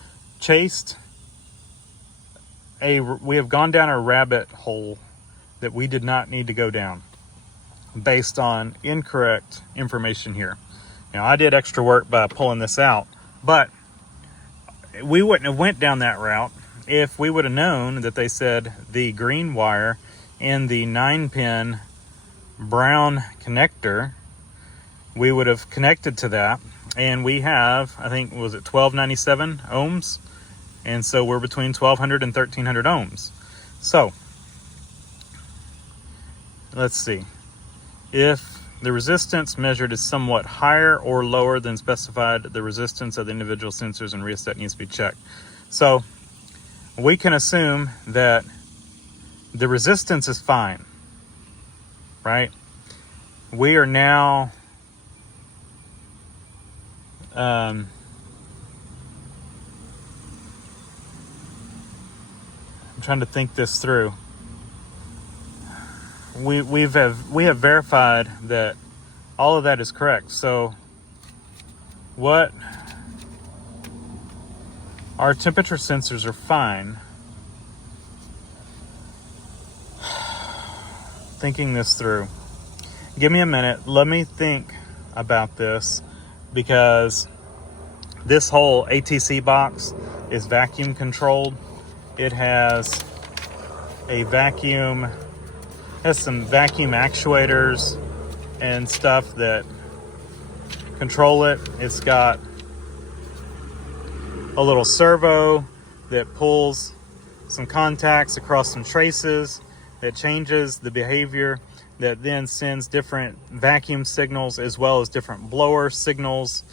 gone down a rabbit hole that we did not need to go down based on incorrect information here. Now, I did extra work by pulling this out, but we wouldn't have went down that route if we would have known that they said the green wire and the 9-pin brown connector. We would have connected to that, and we have, I think, was it 1297 ohms? And so we're between 1200 and 1300 ohms. So let's see. If the resistance measured is somewhat higher or lower than specified, the resistance of the individual sensors and rheostat needs to be checked. So we can assume that the resistance is fine, right? We are now I'm trying to think this through. We have verified that all of that is correct. So what, our temperature sensors are fine. Thinking this through. Give me a minute. Let me think about this, because this whole ATC box is vacuum controlled. It has a vacuum, has some vacuum actuators and stuff that control it. It's got a little servo that pulls some contacts across some traces that changes the behavior, that then sends different vacuum signals as well as different blower signals.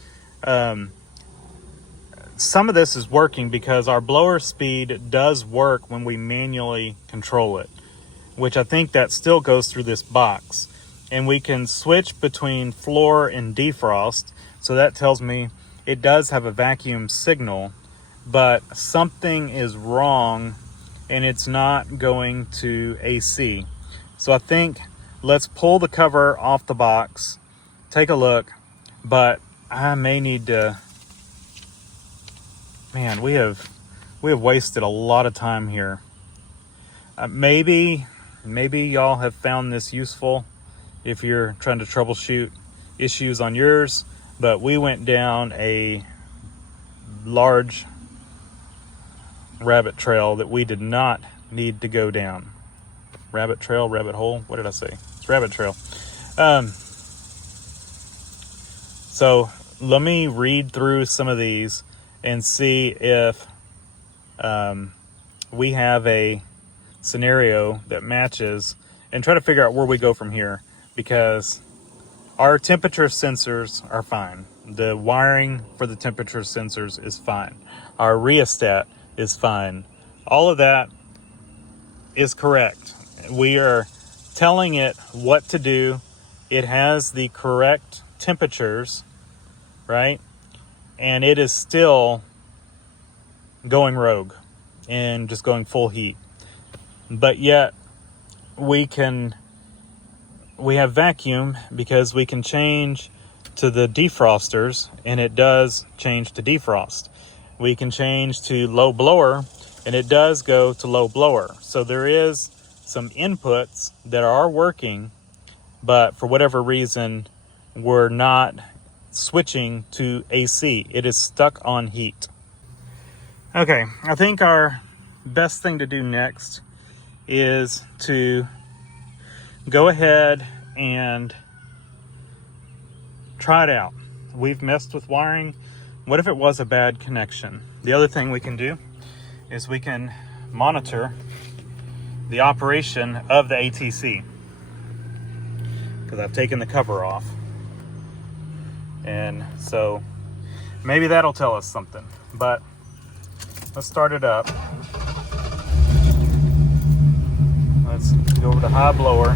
Some of this is working because our blower speed does work when we manually control it, which I think that still goes through this box. And we can switch between floor and defrost. So that tells me it does have a vacuum signal, but something is wrong and it's not going to AC. So I think let's pull the cover off the box, take a look, but I may need to, man, we have wasted a lot of time here. Maybe y'all have found this useful if you're trying to troubleshoot issues on yours, but we went down a large rabbit trail that we did not need to go down. Rabbit trail, rabbit hole, what did I say? It's rabbit trail. So let me read through some of these and see if we have a scenario that matches, and try to figure out where we go from here, because our temperature sensors are fine. The wiring for the temperature sensors is fine. Our rheostat is fine. All of that is correct. We are telling it what to do. It has the correct temperatures, right? And it is still going rogue and just going full heat. But yet we have vacuum because we can change to the defrosters and it does change to defrost. We can change to low blower and it does go to low blower. So there is some inputs that are working, but for whatever reason, we're not switching to AC. It is stuck on heat. Okay, I think our best thing to do next is to go ahead and try it out. We've messed with wiring. What if it was a bad connection? The other thing we can do is we can monitor the operation of the ATC, because I've taken the cover off. And so maybe that'll tell us something. But let's start it up. Let's go over to high blower,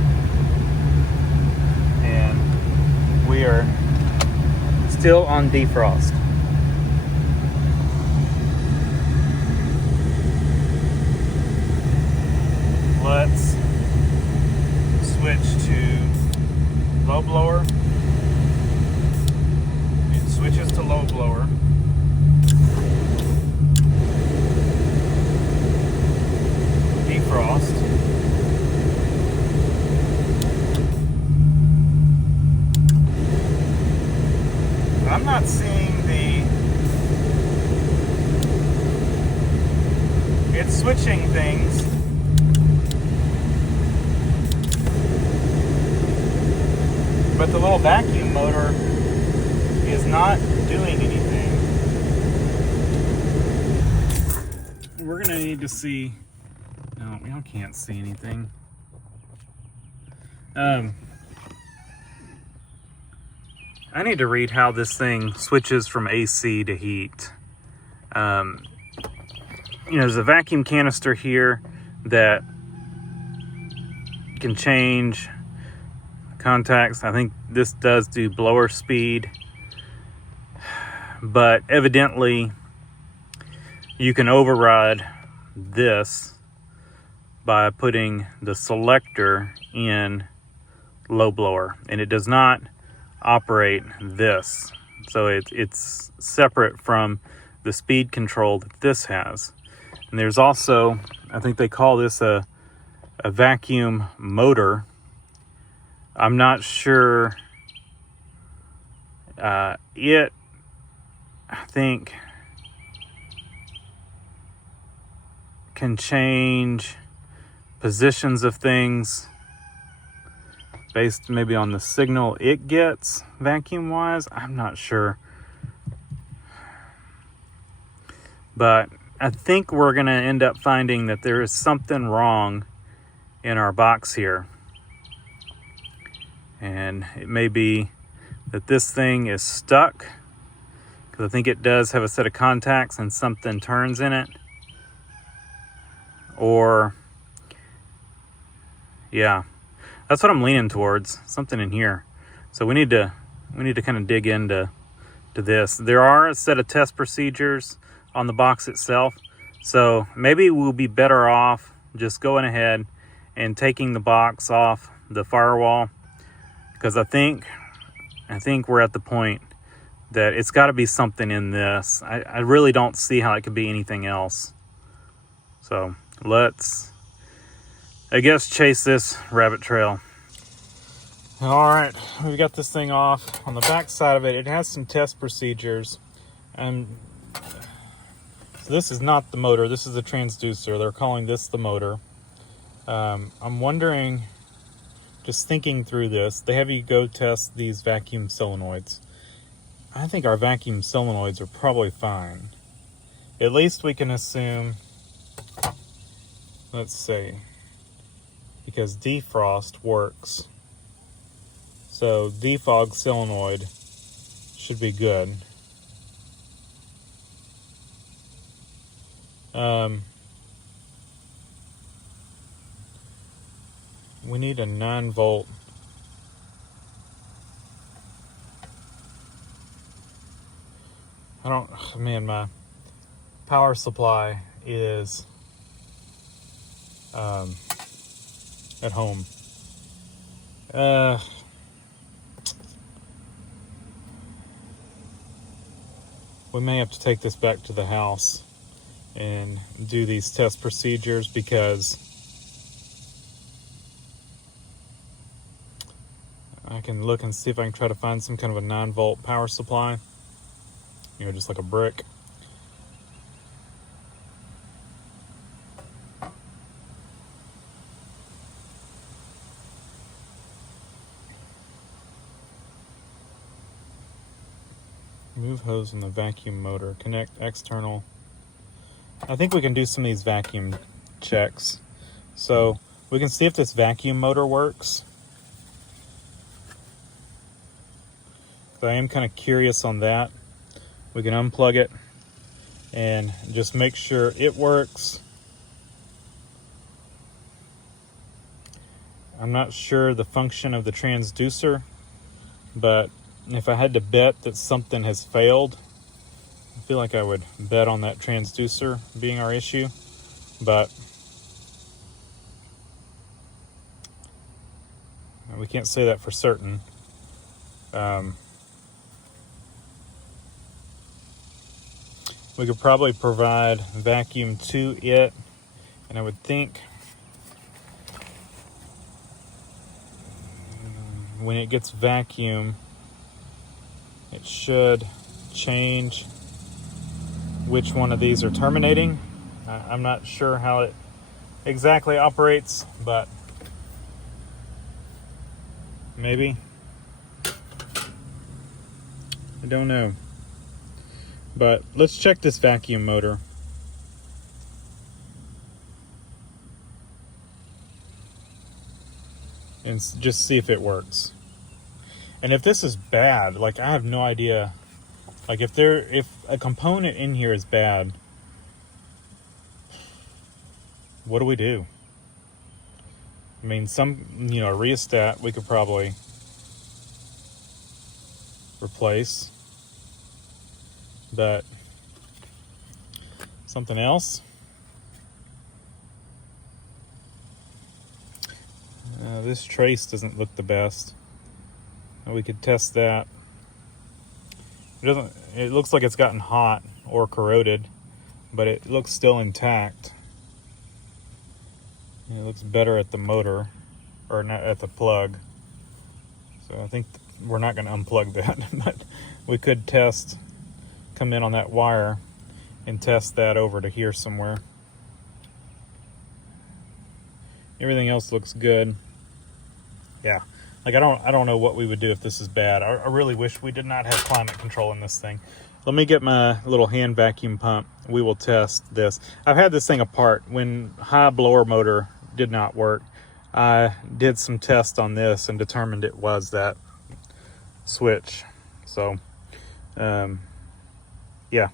and we are still on defrost. Let's switch to low blower. It switches to low blower. Defrost. I'm not seeing it's switching things. But the little vacuum motor is not doing anything. We're gonna need to see. No, y'all can't see anything. I need to read how this thing switches from AC to heat. There's a vacuum canister here that can change contacts. I think this does do blower speed, but evidently you can override this by putting the selector in low blower, and it does not operate this, so it's separate from the speed control that this has. And there's also, I think they call this a vacuum motor. I'm not sure. I think can change positions of things based maybe on the signal it gets vacuum wise. I'm not sure, but I think we're going to end up finding that there is something wrong in our box here, and it may be that this thing is stuck, because I think it does have a set of contacts and something turns in it, or yeah, that's what I'm leaning towards, something in here. So we need to kind of dig into this. There are a set of test procedures on the box itself, so maybe we'll be better off just going ahead and taking the box off the firewall, because I think we're at the point that it's got to be something in this. I really don't see how it could be anything else. So let's, I guess, chase this rabbit trail. All right, we've got this thing off. On the back side of it, it has some test procedures. So this is not the motor, this is a transducer. They're calling this the motor. I'm wondering, just thinking through this, they have you go test these vacuum solenoids. I think our vacuum solenoids are probably fine. At least we can assume, let's see, because defrost works. So defog solenoid should be good. We need a 9-volt. My power supply is at home. We may have to take this back to the house and do these test procedures, because I can look and see if I can try to find some kind of a 9-volt power supply, just like a brick. Move hose in the vacuum motor. Connect external. I think we can do some of these vacuum checks. So we can see if this vacuum motor works. I am kind of curious on that. We can unplug it and just make sure it works. I'm not sure the function of the transducer, but if I had to bet that something has failed, I feel like I would bet on that transducer being our issue, but we can't say that for certain. We could probably provide vacuum to it, and I would think when it gets vacuum, it should change which one of these are terminating. I'm not sure how it exactly operates, but maybe. I don't know. But let's check this vacuum motor. And just see if it works. And if this is bad, like, I have no idea. Like, if a component in here is bad, what do we do? I mean, a rheostat we could probably replace, but something else? This trace doesn't look the best. We could test that. It looks like it's gotten hot or corroded, but it looks still intact. It looks better at the motor, or not at the plug. So I think we're not going to unplug that, but we could come in on that wire and test that over to here somewhere. Everything else looks good. Yeah, like I don't know what we would do if this is bad. I really wish we did not have climate control in this thing. Let me get my little hand vacuum pump. We will test this. I've had this thing apart. When high blower motor did not work, I did some tests on this and determined it was that switch. So, yeah.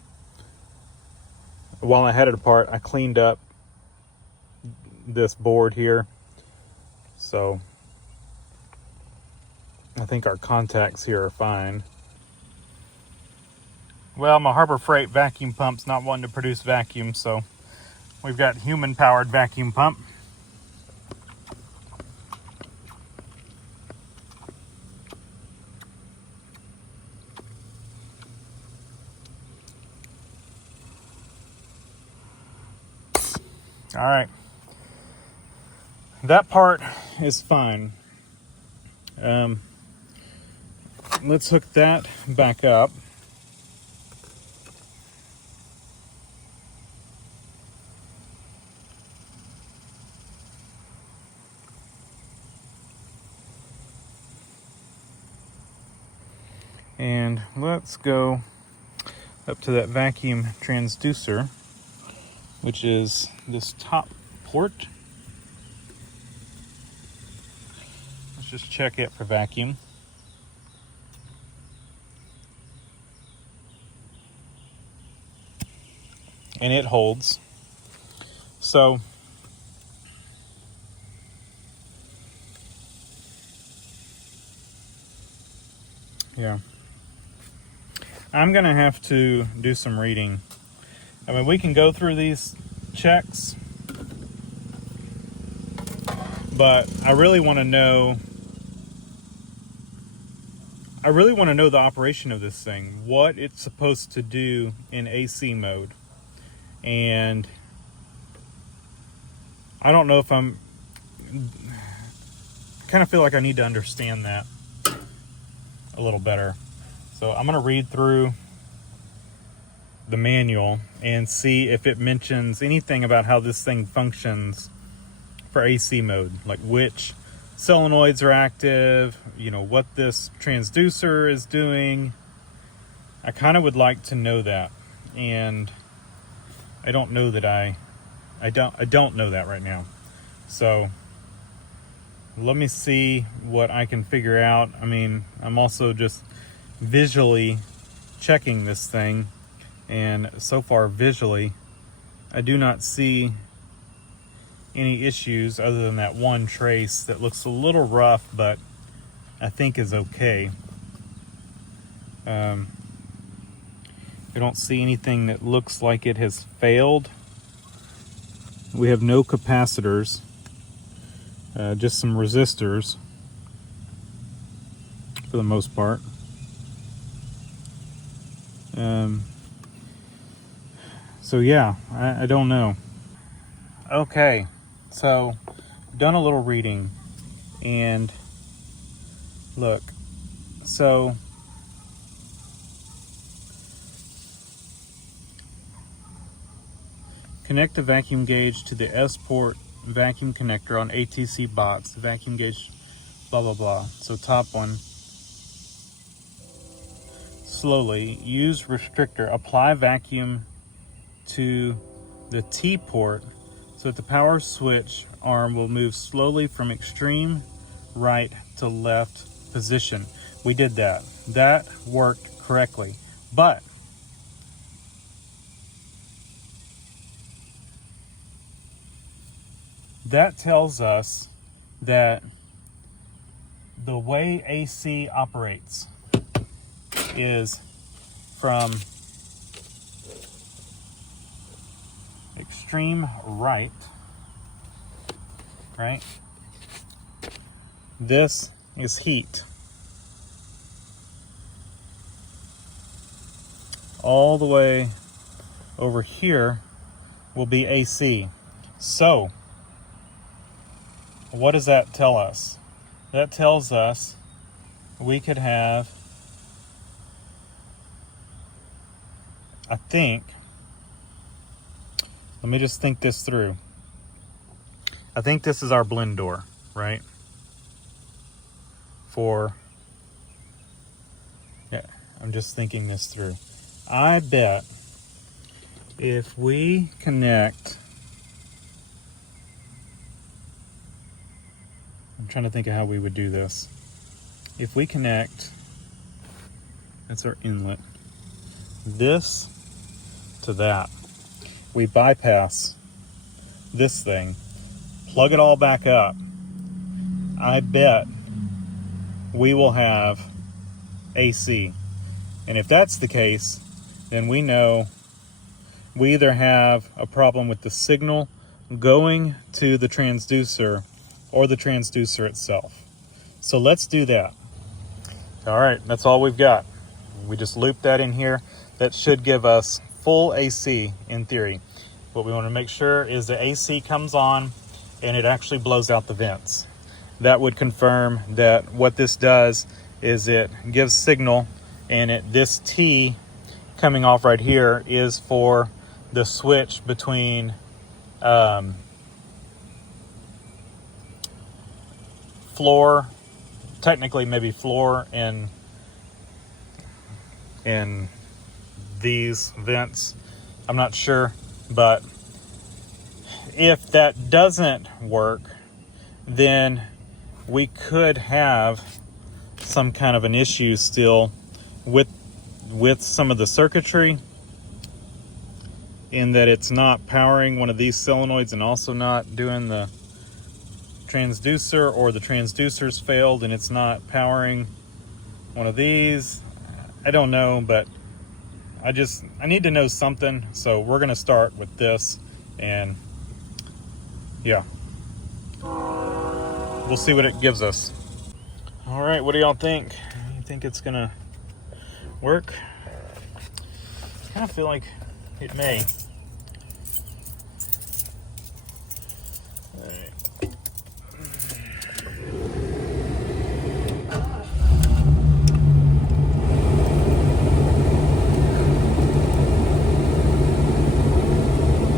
While I had it apart, I cleaned up this board here. So I think our contacts here are fine. Well, my Harbor Freight vacuum pump's not one to produce vacuum, so we've got human-powered vacuum pump. All right. That part is fine. Let's hook that back up. And let's go up to that vacuum transducer, which is this top port. Let's just check it for vacuum. And it holds. So yeah, I'm gonna have to do some reading. I mean, we can go through these checks, but I really want to know the operation of this thing, what it's supposed to do in AC mode. And I don't know if I kind of feel like I need to understand that a little better. So I'm going to read through the manual and see if it mentions anything about how this thing functions for AC mode, like which solenoids are active, what this transducer is doing. I kind of would like to know that, and I don't know that I don't know that right now. So let me see what I can figure out. I mean, I'm also just visually checking this thing, and so far visually I do not see any issues other than that one trace that looks a little rough, but I think is okay. I don't see anything that looks like it has failed. We have no capacitors, just some resistors for the most part. So yeah, I don't know. Okay, so done a little reading, and look, so connect the vacuum gauge to the S port vacuum connector on ATC box. The vacuum gauge, blah blah blah. So top one. Slowly use restrictor. Apply vacuum to the T port so that the power switch arm will move slowly from extreme right to left position. We did that. That worked correctly. But that tells us that the way AC operates is from extreme right, right? This is heat. All the way over here will be AC. So, what does that tell us? That tells us we could have, I think, let me just think this through. I think this is our blend door, right? Yeah, I'm just thinking this through. I bet if we connect, I'm trying to think of how we would do this. If we connect, that's our inlet, this to that, we bypass this thing, plug it all back up, I bet we will have AC. And if that's the case, then we know we either have a problem with the signal going to the transducer or the transducer itself. So let's do that. All right, that's all we've got. We just looped that in here. That should give us full AC in theory. What we want to make sure is the AC comes on and it actually blows out the vents. That would confirm that what this does is it gives signal, and this T coming off right here is for the switch between floor, technically maybe floor and these vents. I'm not sure, but if that doesn't work, then we could have some kind of an issue still with some of the circuitry, in that it's not powering one of these solenoids and also not doing the transducer, or the transducer's failed and it's not powering one of these. I don't know, but I need to know something. So we're gonna start with this, and yeah, we'll see what it gives us. All right, what do y'all think? You think it's gonna work? I kind of feel like it may. All right.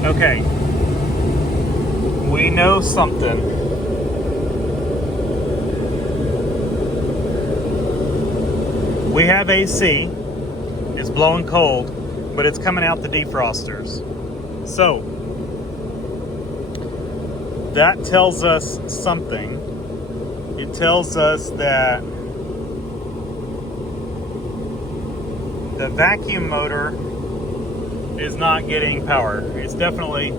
Okay, we know something. We have AC, it's blowing cold, but it's coming out the defrosters. So, that tells us something. It tells us that the vacuum motor is not getting power. It's definitely,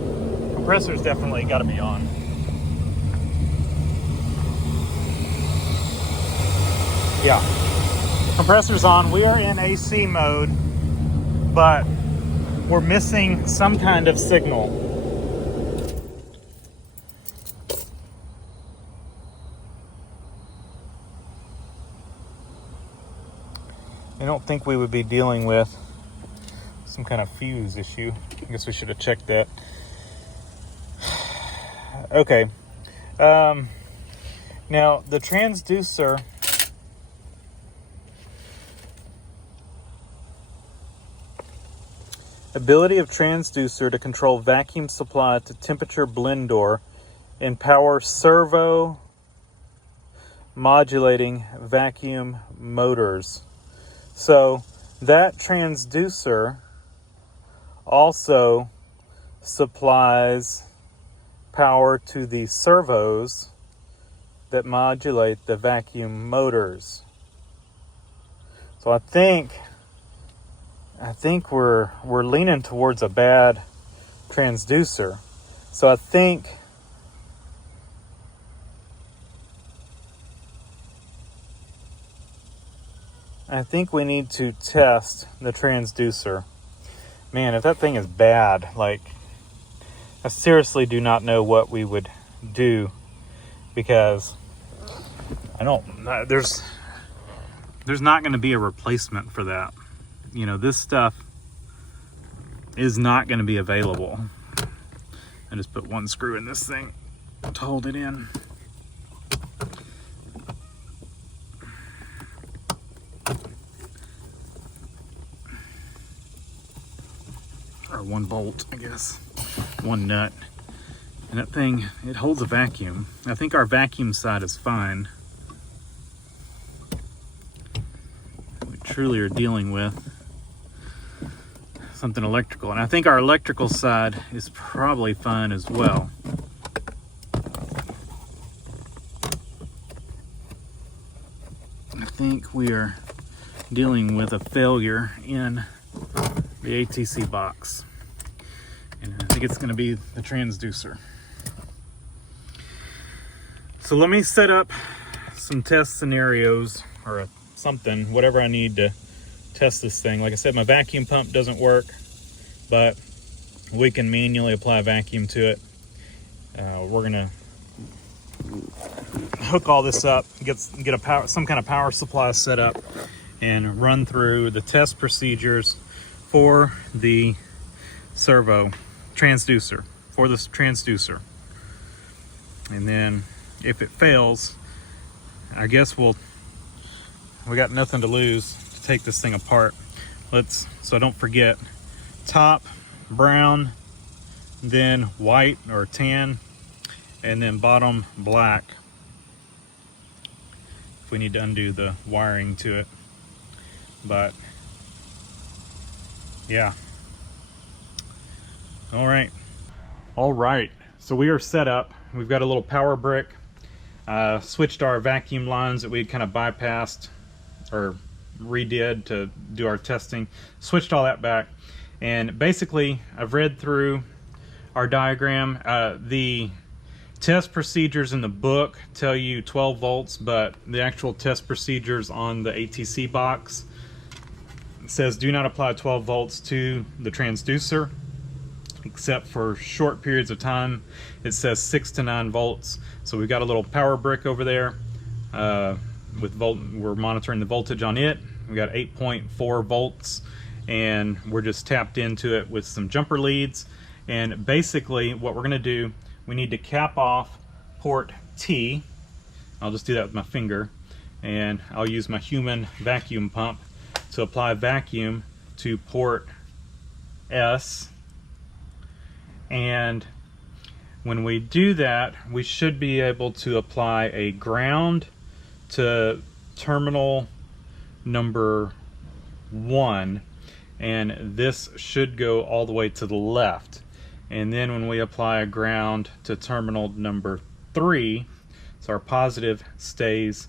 compressor's definitely got to be on. Yeah. Compressor's on. We are in AC mode, but we're missing some kind of signal. I don't think we would be dealing with some kind of fuse issue. I guess we should have checked that. Okay. Now, the transducer, ability of transducer to control vacuum supply to temperature blend door and power servo modulating vacuum motors. So that transducer also supplies power to the servos that modulate the vacuum motors. So I think we're leaning towards a bad transducer. So I think we need to test the transducer. Man, if that thing is bad, like, I seriously do not know what we would do, because there's not going to be a replacement for that. You know, this stuff is not going to be available. I just put one screw in this thing to hold it in. Or one bolt, I guess. One nut. And that thing, it holds a vacuum. I think our vacuum side is fine. We truly are dealing with something electrical. And I think our electrical side is probably fine as well. I think we are dealing with a failure in the ATC box. And I think it's going to be the transducer. So let me set up some test scenarios or something, whatever I need to test this thing. Like I said, my vacuum pump doesn't work, but we can manually apply vacuum to it. We're gonna hook all this up, get some kind of power supply set up, and run through the test procedures for the servo transducer, and then if it fails, I guess we got nothing to lose to take this thing apart. So I don't forget, top brown, then white or tan, and then bottom black if we need to undo the wiring to it. But yeah. All right, so we are set up. We've got a little power brick, switched our vacuum lines that we kind of bypassed or redid to do our testing, switched all that back, and basically I've read through our diagram. The test procedures in the book tell you 12 volts, but the actual test procedures on the ATC box says do not apply 12 volts to the transducer, except for short periods of time. It says 6 to 9 volts. So we've got a little power brick over there we're monitoring the voltage on it. We got 8.4 volts, and we're just tapped into it with some jumper leads. And basically what we're going to do, we need to cap off port T. I'll just do that with my finger, and I'll use my human vacuum pump to apply vacuum to port S. And when we do that, we should be able to apply a ground to terminal number 1, and this should go all the way to the left. And then when we apply a ground to terminal number 3, so our positive stays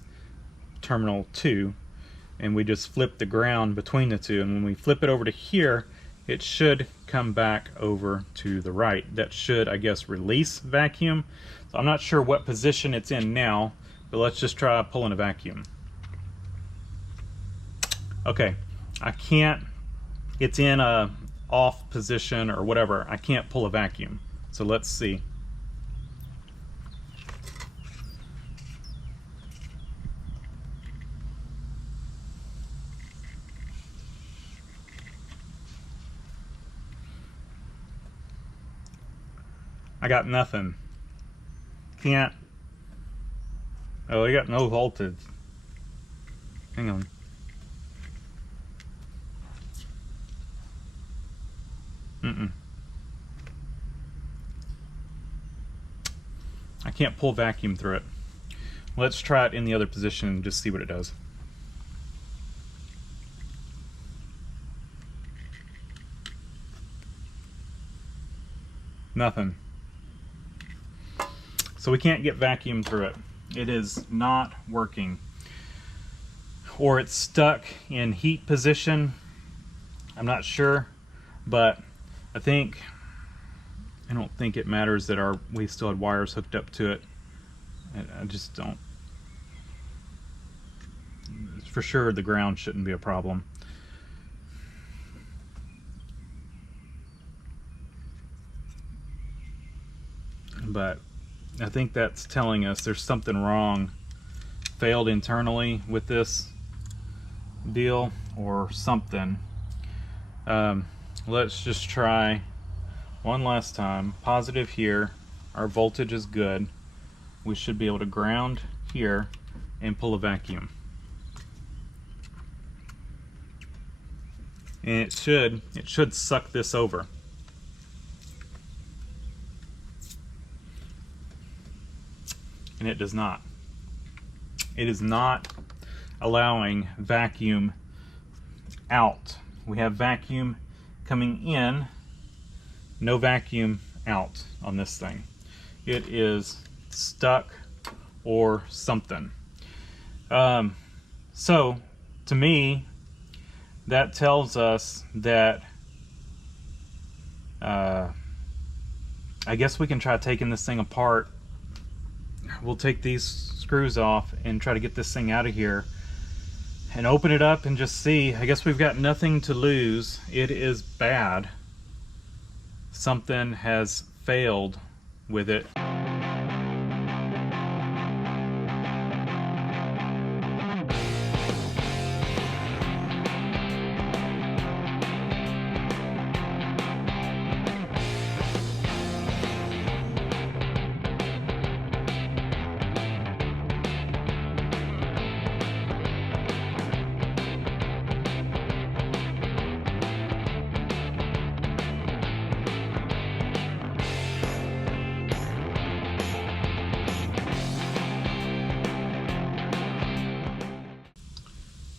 terminal 2, and we just flip the ground between the two, and when we flip it over to here, it should come back over to the right. That should, I guess, release vacuum. So I'm not sure what position it's in now, but let's just try pulling a vacuum. Okay, I can't, it's in a off position or whatever. I can't pull a vacuum. So let's see. I got nothing. Can't. Oh, I got no voltage. Hang on. I can't pull vacuum through it. Let's try it in the other position and just see what it does. Nothing. So we can't get vacuum through it. It is not working. Or it's stuck in heat position. I'm not sure, but I don't think it matters that we still had wires hooked up to it. I just don't. For sure the ground shouldn't be a problem. But I think that's telling us there's something wrong, failed internally with this deal or something. Let's just try one last time. Positive here, our voltage is good. We should be able to ground here and pull a vacuum. And it should suck this over. And it does not. It is not allowing vacuum out. We have vacuum coming in, no vacuum out on this thing. It is stuck or something. So to me, that tells us that I guess we can try taking this thing apart. We'll take these screws off and try to get this thing out of here and open it up and just see. I guess we've got nothing to lose. It is bad. Something has failed with it.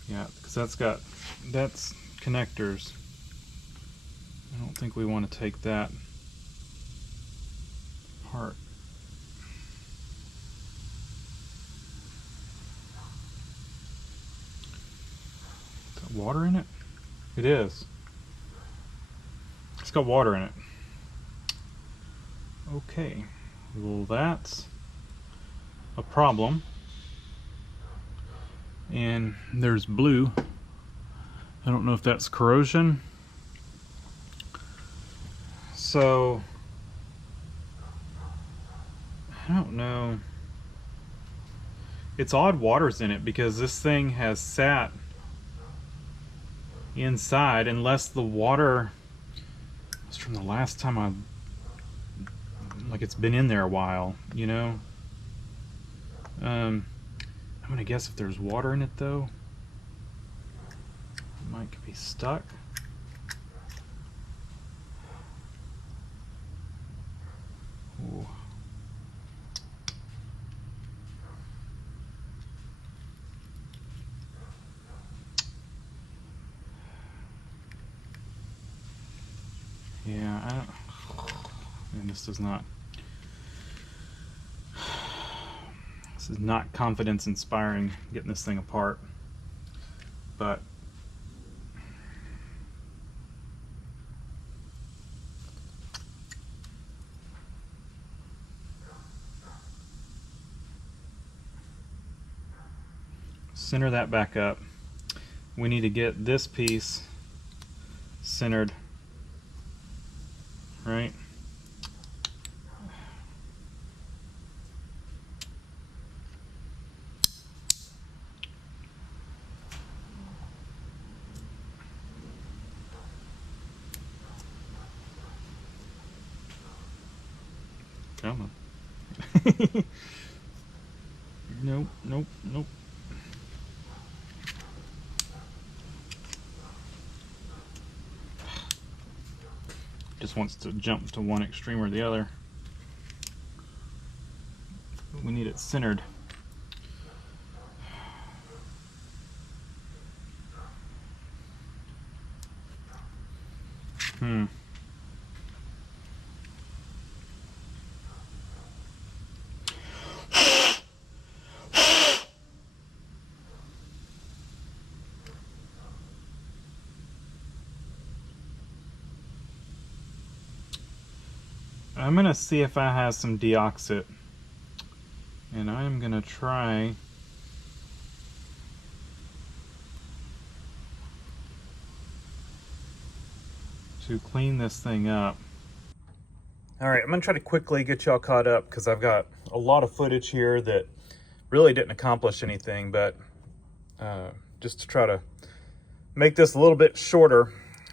Yeah, because that's connectors. I don't think we want to take that apart. Is that water in it? It is. It's got water in it. Okay, well that's a problem. And there's blue. I don't know if that's corrosion. So I don't know. It's odd waters in it because this thing has sat inside, unless the water was from the last time like it's been in there a while, you know. I'm gonna guess if there's water in it though, it might be stuck. Ooh. Yeah, I don't. And this does not. This is not confidence inspiring getting this thing apart, but center that back up. we need to get this piece centered, right? Come on. Nope, nope, nope. Just wants to jump to one extreme or the other. We need it centered. I'm gonna see if I have some deoxit, and I'm gonna try to clean this thing up. All right, I'm gonna try to quickly get y'all caught up because I've got a lot of footage here that really didn't accomplish anything, but just to try to make this a little bit shorter,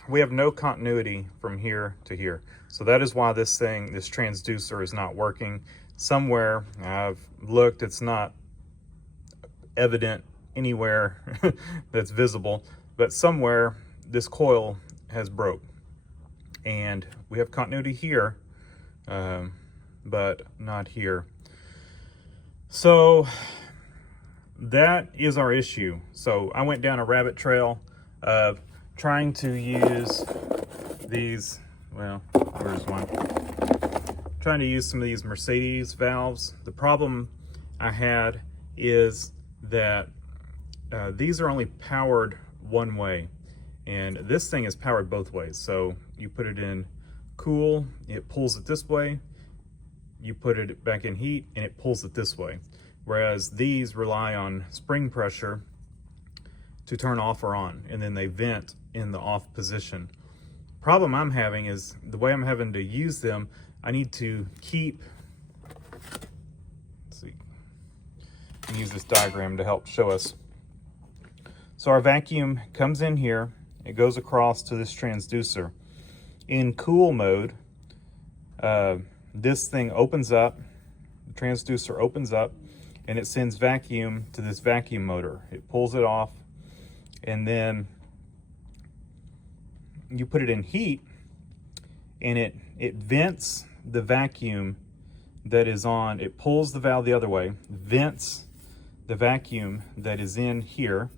we have no continuity from here to here. So that is why this transducer is not working. Somewhere, I've looked, it's not evident anywhere that's visible, but somewhere this coil has broke. And we have continuity here, but not here. So that is our issue. So I went down a rabbit trail of trying to use these, well, where's one? Trying to use some of these Mercedes valves. The problem I had is that these are only powered one way, and this thing is powered both ways. So you put it in cool, it pulls it this way. You put it back in heat and it pulls it this way. Whereas these rely on spring pressure to turn off or on, and then they vent in the off position. Problem I'm having is the way I'm having to use them, I need to keep, let's see, I can use this diagram to help show us. So our vacuum comes in here, it goes across to this transducer. In cool mode, this thing opens up, the transducer opens up, and it sends vacuum to this vacuum motor. It pulls it off, and then you put it in heat, and it vents the vacuum that is on. It pulls the valve the other way, vents the vacuum that is in here,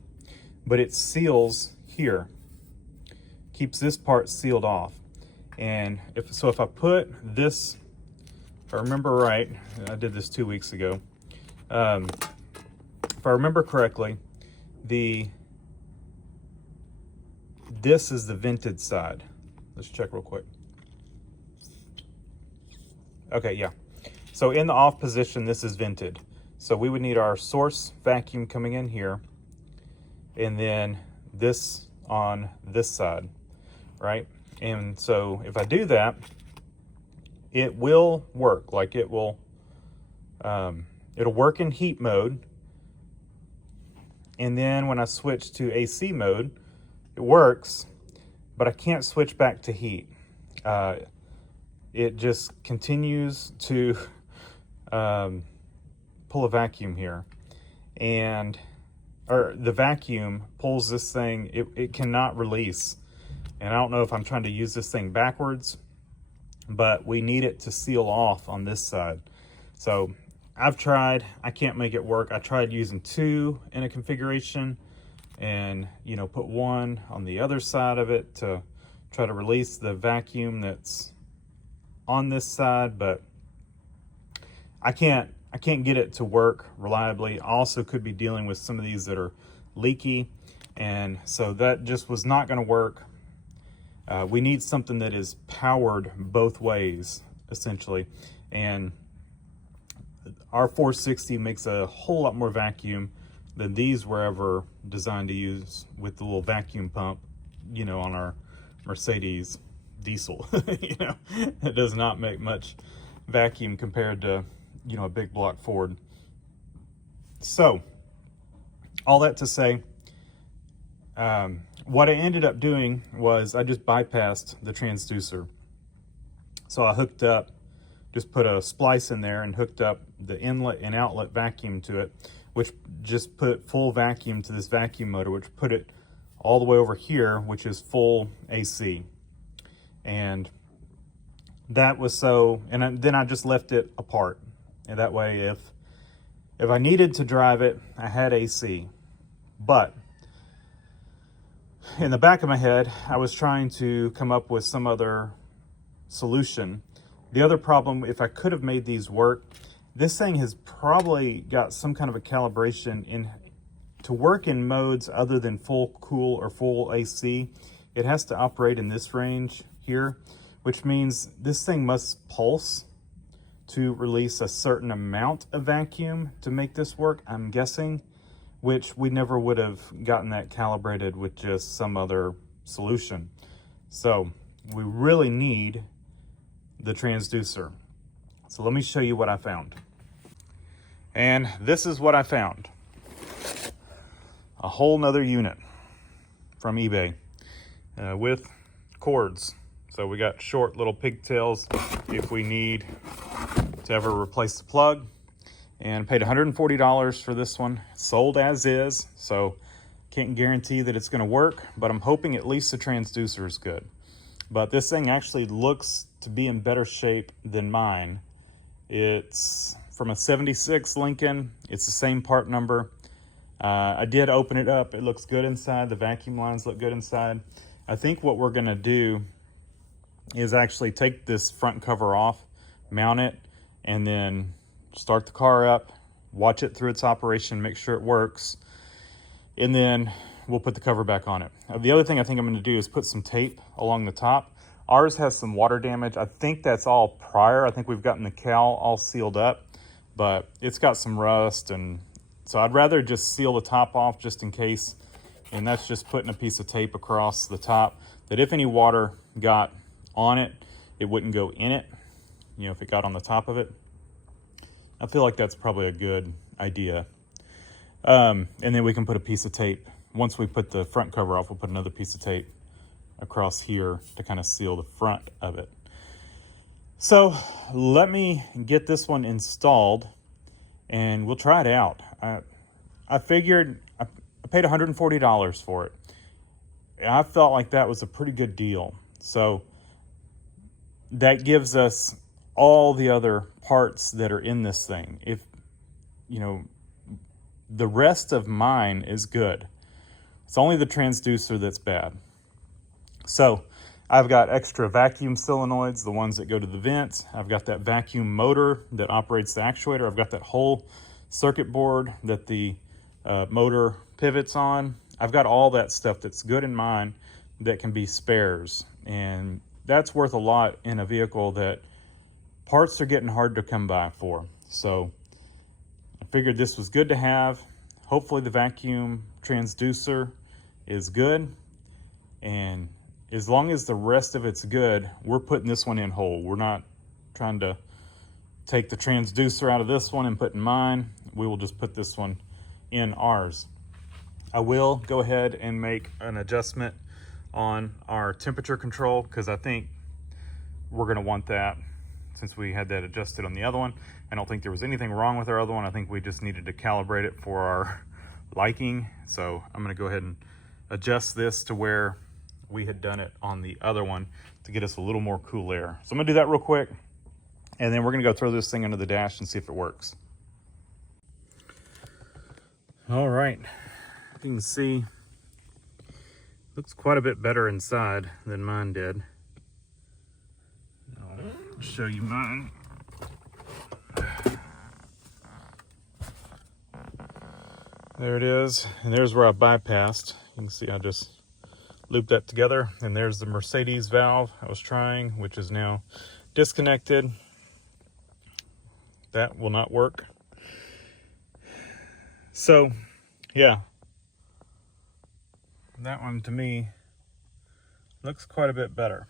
but it seals here, keeps this part sealed off. And if I put this, if I remember right, I did this 2 weeks ago. If I remember correctly, this is the vented side. Let's check real quick. Okay, yeah. So in the off position, this is vented. So we would need our source vacuum coming in here, and then this on this side, right? And so if I do that, it will work. Like it will, it'll work in heat mode. And then when I switch to AC mode, it works, but I can't switch back to heat. It just continues to pull a vacuum here, or the vacuum pulls this thing, it cannot release. And I don't know if I'm trying to use this thing backwards, but we need it to seal off on this side. So I've tried, I can't make it work. I tried using 2 in a configuration and, you know, put 1 on the other side of it to try to release the vacuum that's on this side, but I can't get it to work reliably. I also could be dealing with some of these that are leaky, and so that just was not going to work. We need something that is powered both ways, essentially, and our 460 makes a whole lot more vacuum than these were ever designed to use with the little vacuum pump, you know, on our Mercedes diesel. You know, it does not make much vacuum compared to, you know, a big block Ford. So all that to say, what I ended up doing was I just bypassed the transducer. So I hooked up, just put a splice in there and hooked up the inlet and outlet vacuum to it, which just put full vacuum to this vacuum motor, which put it all the way over here, which is full AC. And that was so, and then I just left it apart. And that way, if I needed to drive it, I had AC. But in the back of my head, I was trying to come up with some other solution. The other problem, if I could have made these work, this thing has probably got some kind of a calibration in to work in modes other than full cool or full AC. It has to operate in this range here, which means this thing must pulse to release a certain amount of vacuum to make this work, I'm guessing, which we never would have gotten that calibrated with just some other solution. So we really need the transducer. So let me show you what I found. And this is what I found. A whole nother unit from eBay with cords. So we got short little pigtails if we need to ever replace the plug. And paid $140 for this one. Sold as is, so can't guarantee that it's gonna work, but I'm hoping at least the transducer is good. But this thing actually looks to be in better shape than mine. It's from a 76 Lincoln. It's the same part number. I did open it up. It looks good inside. The vacuum lines look good inside. I think what we're gonna do is actually take this front cover off, mount it, and then start the car up, watch it through its operation, make sure it works, and then we'll put the cover back on it. The other thing I think I'm gonna do is put some tape along the top. Ours has some water damage. I think that's all prior. I think we've gotten the cowl all sealed up, but it's got some rust, and so I'd rather just seal the top off just in case, and that's just putting a piece of tape across the top that if any water got on it, it wouldn't go in it, you know, if it got on the top of it. I feel like that's probably a good idea. And then we can put a piece of tape. Once we put the front cover off, we'll put another piece of tape across here to kind of seal the front of it. So let me get this one installed and we'll try it out. I figured I paid $140 for it. I felt like that was a pretty good deal. So that gives us all the other parts that are in this thing. If, you know, the rest of mine is good. It's only the transducer that's bad. So I've got extra vacuum solenoids, the ones that go to the vents. I've got that vacuum motor that operates the actuator. I've got that whole circuit board that the motor pivots on. I've got all that stuff that's good in mine that can be spares. And that's worth a lot in a vehicle that parts are getting hard to come by for. So I figured this was good to have. Hopefully the vacuum transducer is good. And as long as the rest of it's good, we're putting this one in whole. We're not trying to take the transducer out of this one and put in mine. We will just put this one in ours. I will go ahead and make an adjustment on our temperature control because I think we're going to want that since we had that adjusted on the other one. I don't think there was anything wrong with our other one. I think we just needed to calibrate it for our liking. So I'm going to go ahead and adjust this to where we had done it on the other one to get us a little more cool air. So I'm going to do that real quick, and then we're going to go throw this thing under the dash and see if it works. All right, you can see looks quite a bit better inside than mine did. I'll show you mine. There it is, and there's where I bypassed. You can see I just looped that together, and there's the Mercedes valve I was trying, which is now disconnected. That will not work. So Yeah. That one to me looks quite a bit better.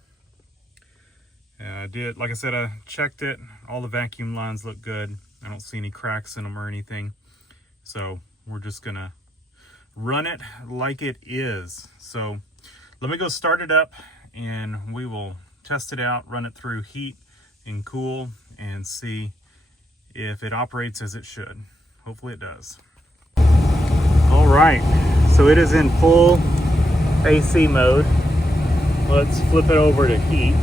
I did, like I said, I checked it. All the vacuum lines look good. I don't see any cracks in them or anything. So we're just gonna run it like it is. So let me go start it up and we will test it out, run it through heat and cool, and see if it operates as it should. Hopefully it does. All right, so it is in full AC mode. Let's flip it over to heat.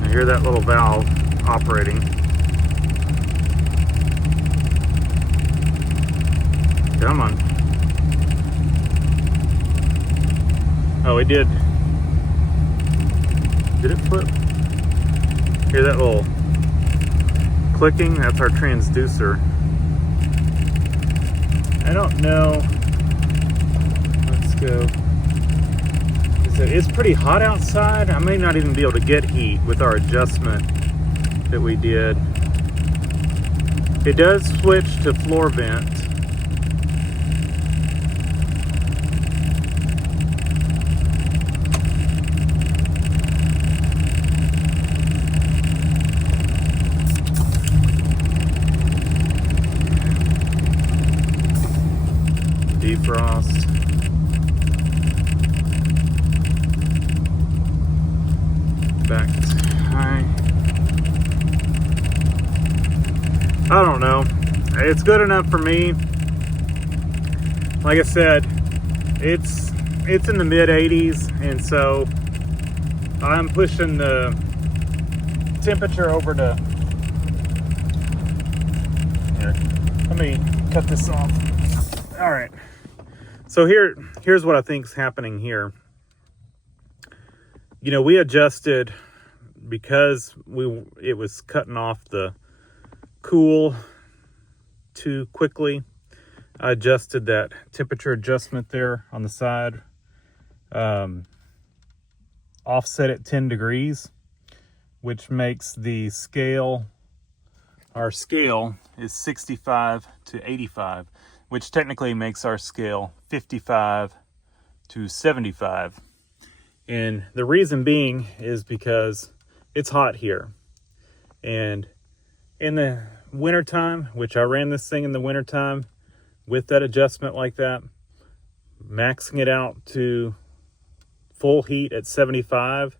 I hear that little valve operating. Come on. Oh, it did. Did it flip? Hear that little clicking? That's our transducer. I don't know. Let's go. It's pretty hot outside. I may not even be able to get heat with our adjustment that we did. It does switch to floor vent. Defrost. Back high. I don't know. It's good enough for me. Like I said, it's in the mid 80s, and so I'm pushing the temperature over to here. Let me cut this off. All right. So here's what I think's happening here. You know, we adjusted because it was cutting off the cool too quickly. I adjusted that temperature adjustment there on the side, offset at 10 degrees, which makes the scale, our scale is 65 to 85, which technically makes our scale 55 to 75. And the reason being is because it's hot here. And in the wintertime, which I ran this thing in the wintertime with that adjustment like that, maxing it out to full heat at 75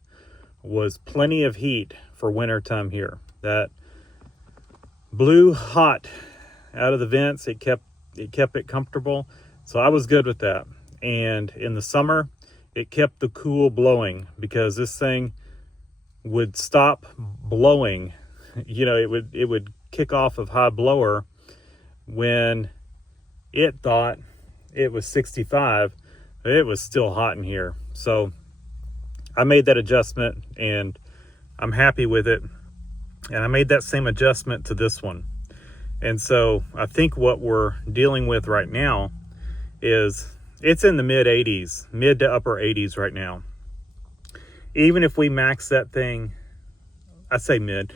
was plenty of heat for wintertime here. That blew hot out of the vents. It kept it comfortable. So I was good with that. And in the summer, it kept the cool blowing, because this thing would stop blowing. You know, it would kick off of high blower when it thought it was 65. It was still hot in here. So I made that adjustment and I'm happy with it. And I made that same adjustment to this one. And so I think what we're dealing with right now is it's in the mid 80s, mid to upper 80s right now. Even if we max that thing, I say mid.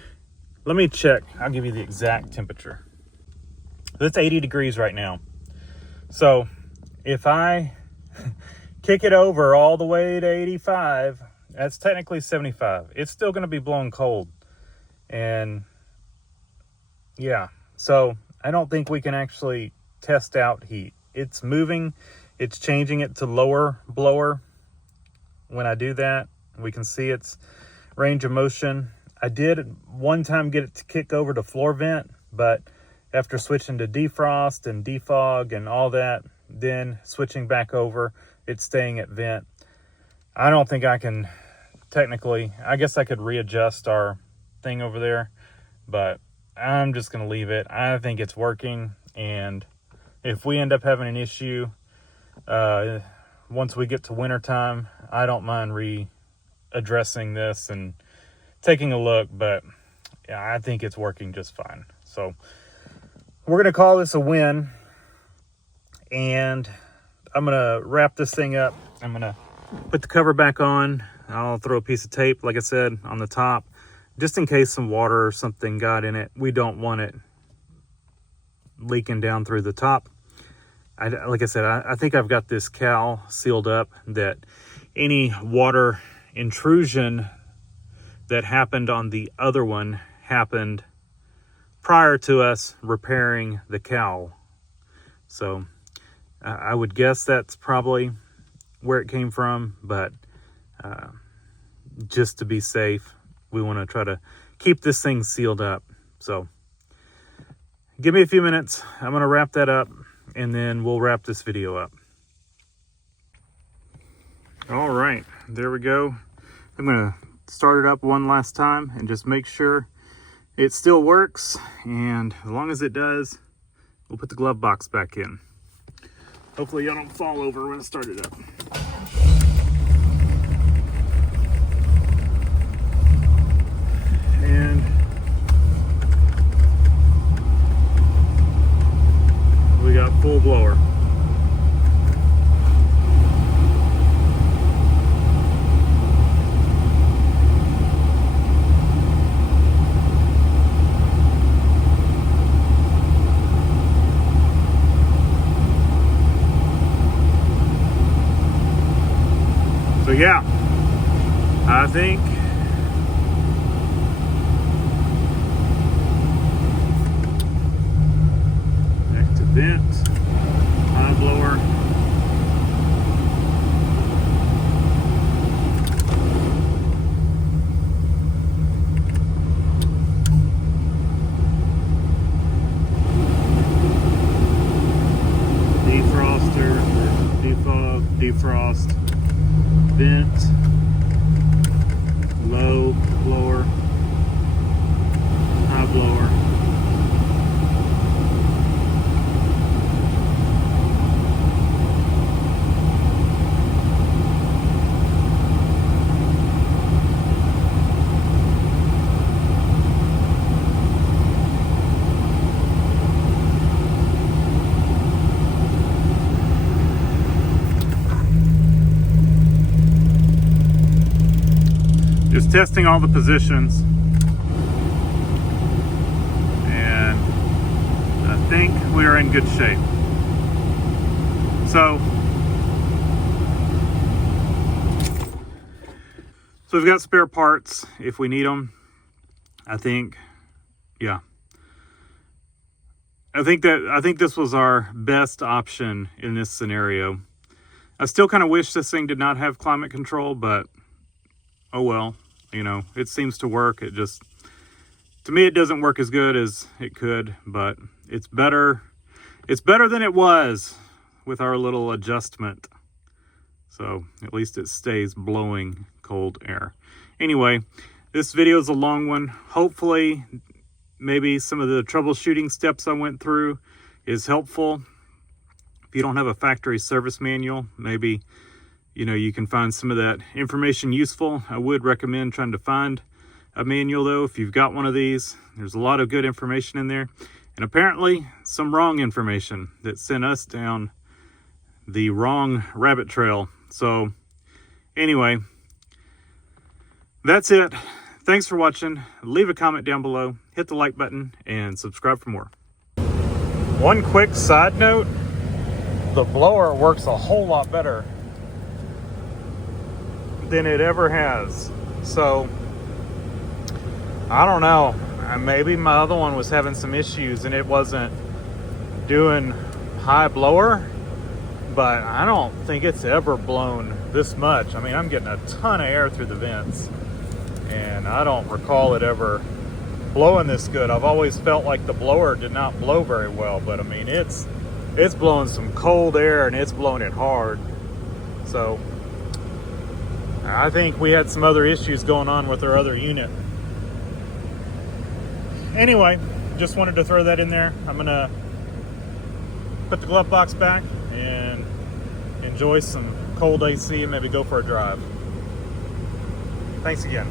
Let me check. I'll give you the exact temperature. It's 80 degrees right now. So if I kick it over all the way to 85, that's technically 75. It's still going to be blowing cold. And yeah, so I don't think we can actually test out heat. It's moving. It's changing it to lower blower. When I do that, we can see its range of motion. I did one time get it to kick over to floor vent, but after switching to defrost and defog and all that, then switching back over, it's staying at vent. I don't think I can technically, I guess I could readjust our thing over there, but I'm just going to leave it. I think it's working, and if we end up having an issue, once we get to wintertime, I don't mind readdressing this and taking a look, but yeah, I think it's working just fine. So we're going to call this a win, and I'm going to wrap this thing up. I'm going to put the cover back on. I'll throw a piece of tape, like I said, on the top, just in case some water or something got in it. We don't want it leaking down through the top. Like I said, I think I've got this cowl sealed up, that any water intrusion that happened on the other one happened prior to us repairing the cowl. So I would guess that's probably where it came from, but just to be safe, we want to try to keep this thing sealed up. So give me a few minutes. I'm going to wrap that up, and then we'll wrap this video up. All right, there we go. I'm going to start it up one last time and just make sure it still works. And as long as it does, we'll put the glove box back in. Hopefully y'all don't fall over when I start it up. And we got full blower. So yeah, I think back to vent, high blower. Defroster, defog, defrost. Vent, low blower, high blower. Just testing all the positions, and I think we are in good shape. So we've got spare parts if we need them. I think, yeah. I think this was our best option in this scenario. I still kind of wish this thing did not have climate control, but oh well. You know, it seems to work. It just, to me, it doesn't work as good as it could, but it's better. It's better than it was with our little adjustment. So at least it stays blowing cold air. Anyway, this video is a long one. Hopefully, maybe some of the troubleshooting steps I went through is helpful. If you don't have a factory service manual, maybe you can find some of that information useful. I would recommend trying to find a manual though. If you've got one of these, there's a lot of good information in there, and apparently some wrong information that sent us down the wrong rabbit trail. So anyway, that's it. Thanks for watching. Leave a comment down below, hit the like button, and subscribe for more. One quick side note, the blower works a whole lot better than it ever has. So I don't know, maybe my other one was having some issues and it wasn't doing high blower, but I don't think it's ever blown this much. I mean, I'm getting a ton of air through the vents, and I don't recall it ever blowing this good. I've always felt like the blower did not blow very well, but I mean, it's blowing some cold air and it's blowing it hard. So I think we had some other issues going on with our other unit. Anyway, just wanted to throw that in there. I'm gonna put the glove box back and enjoy some cold AC and maybe go for a drive. Thanks again.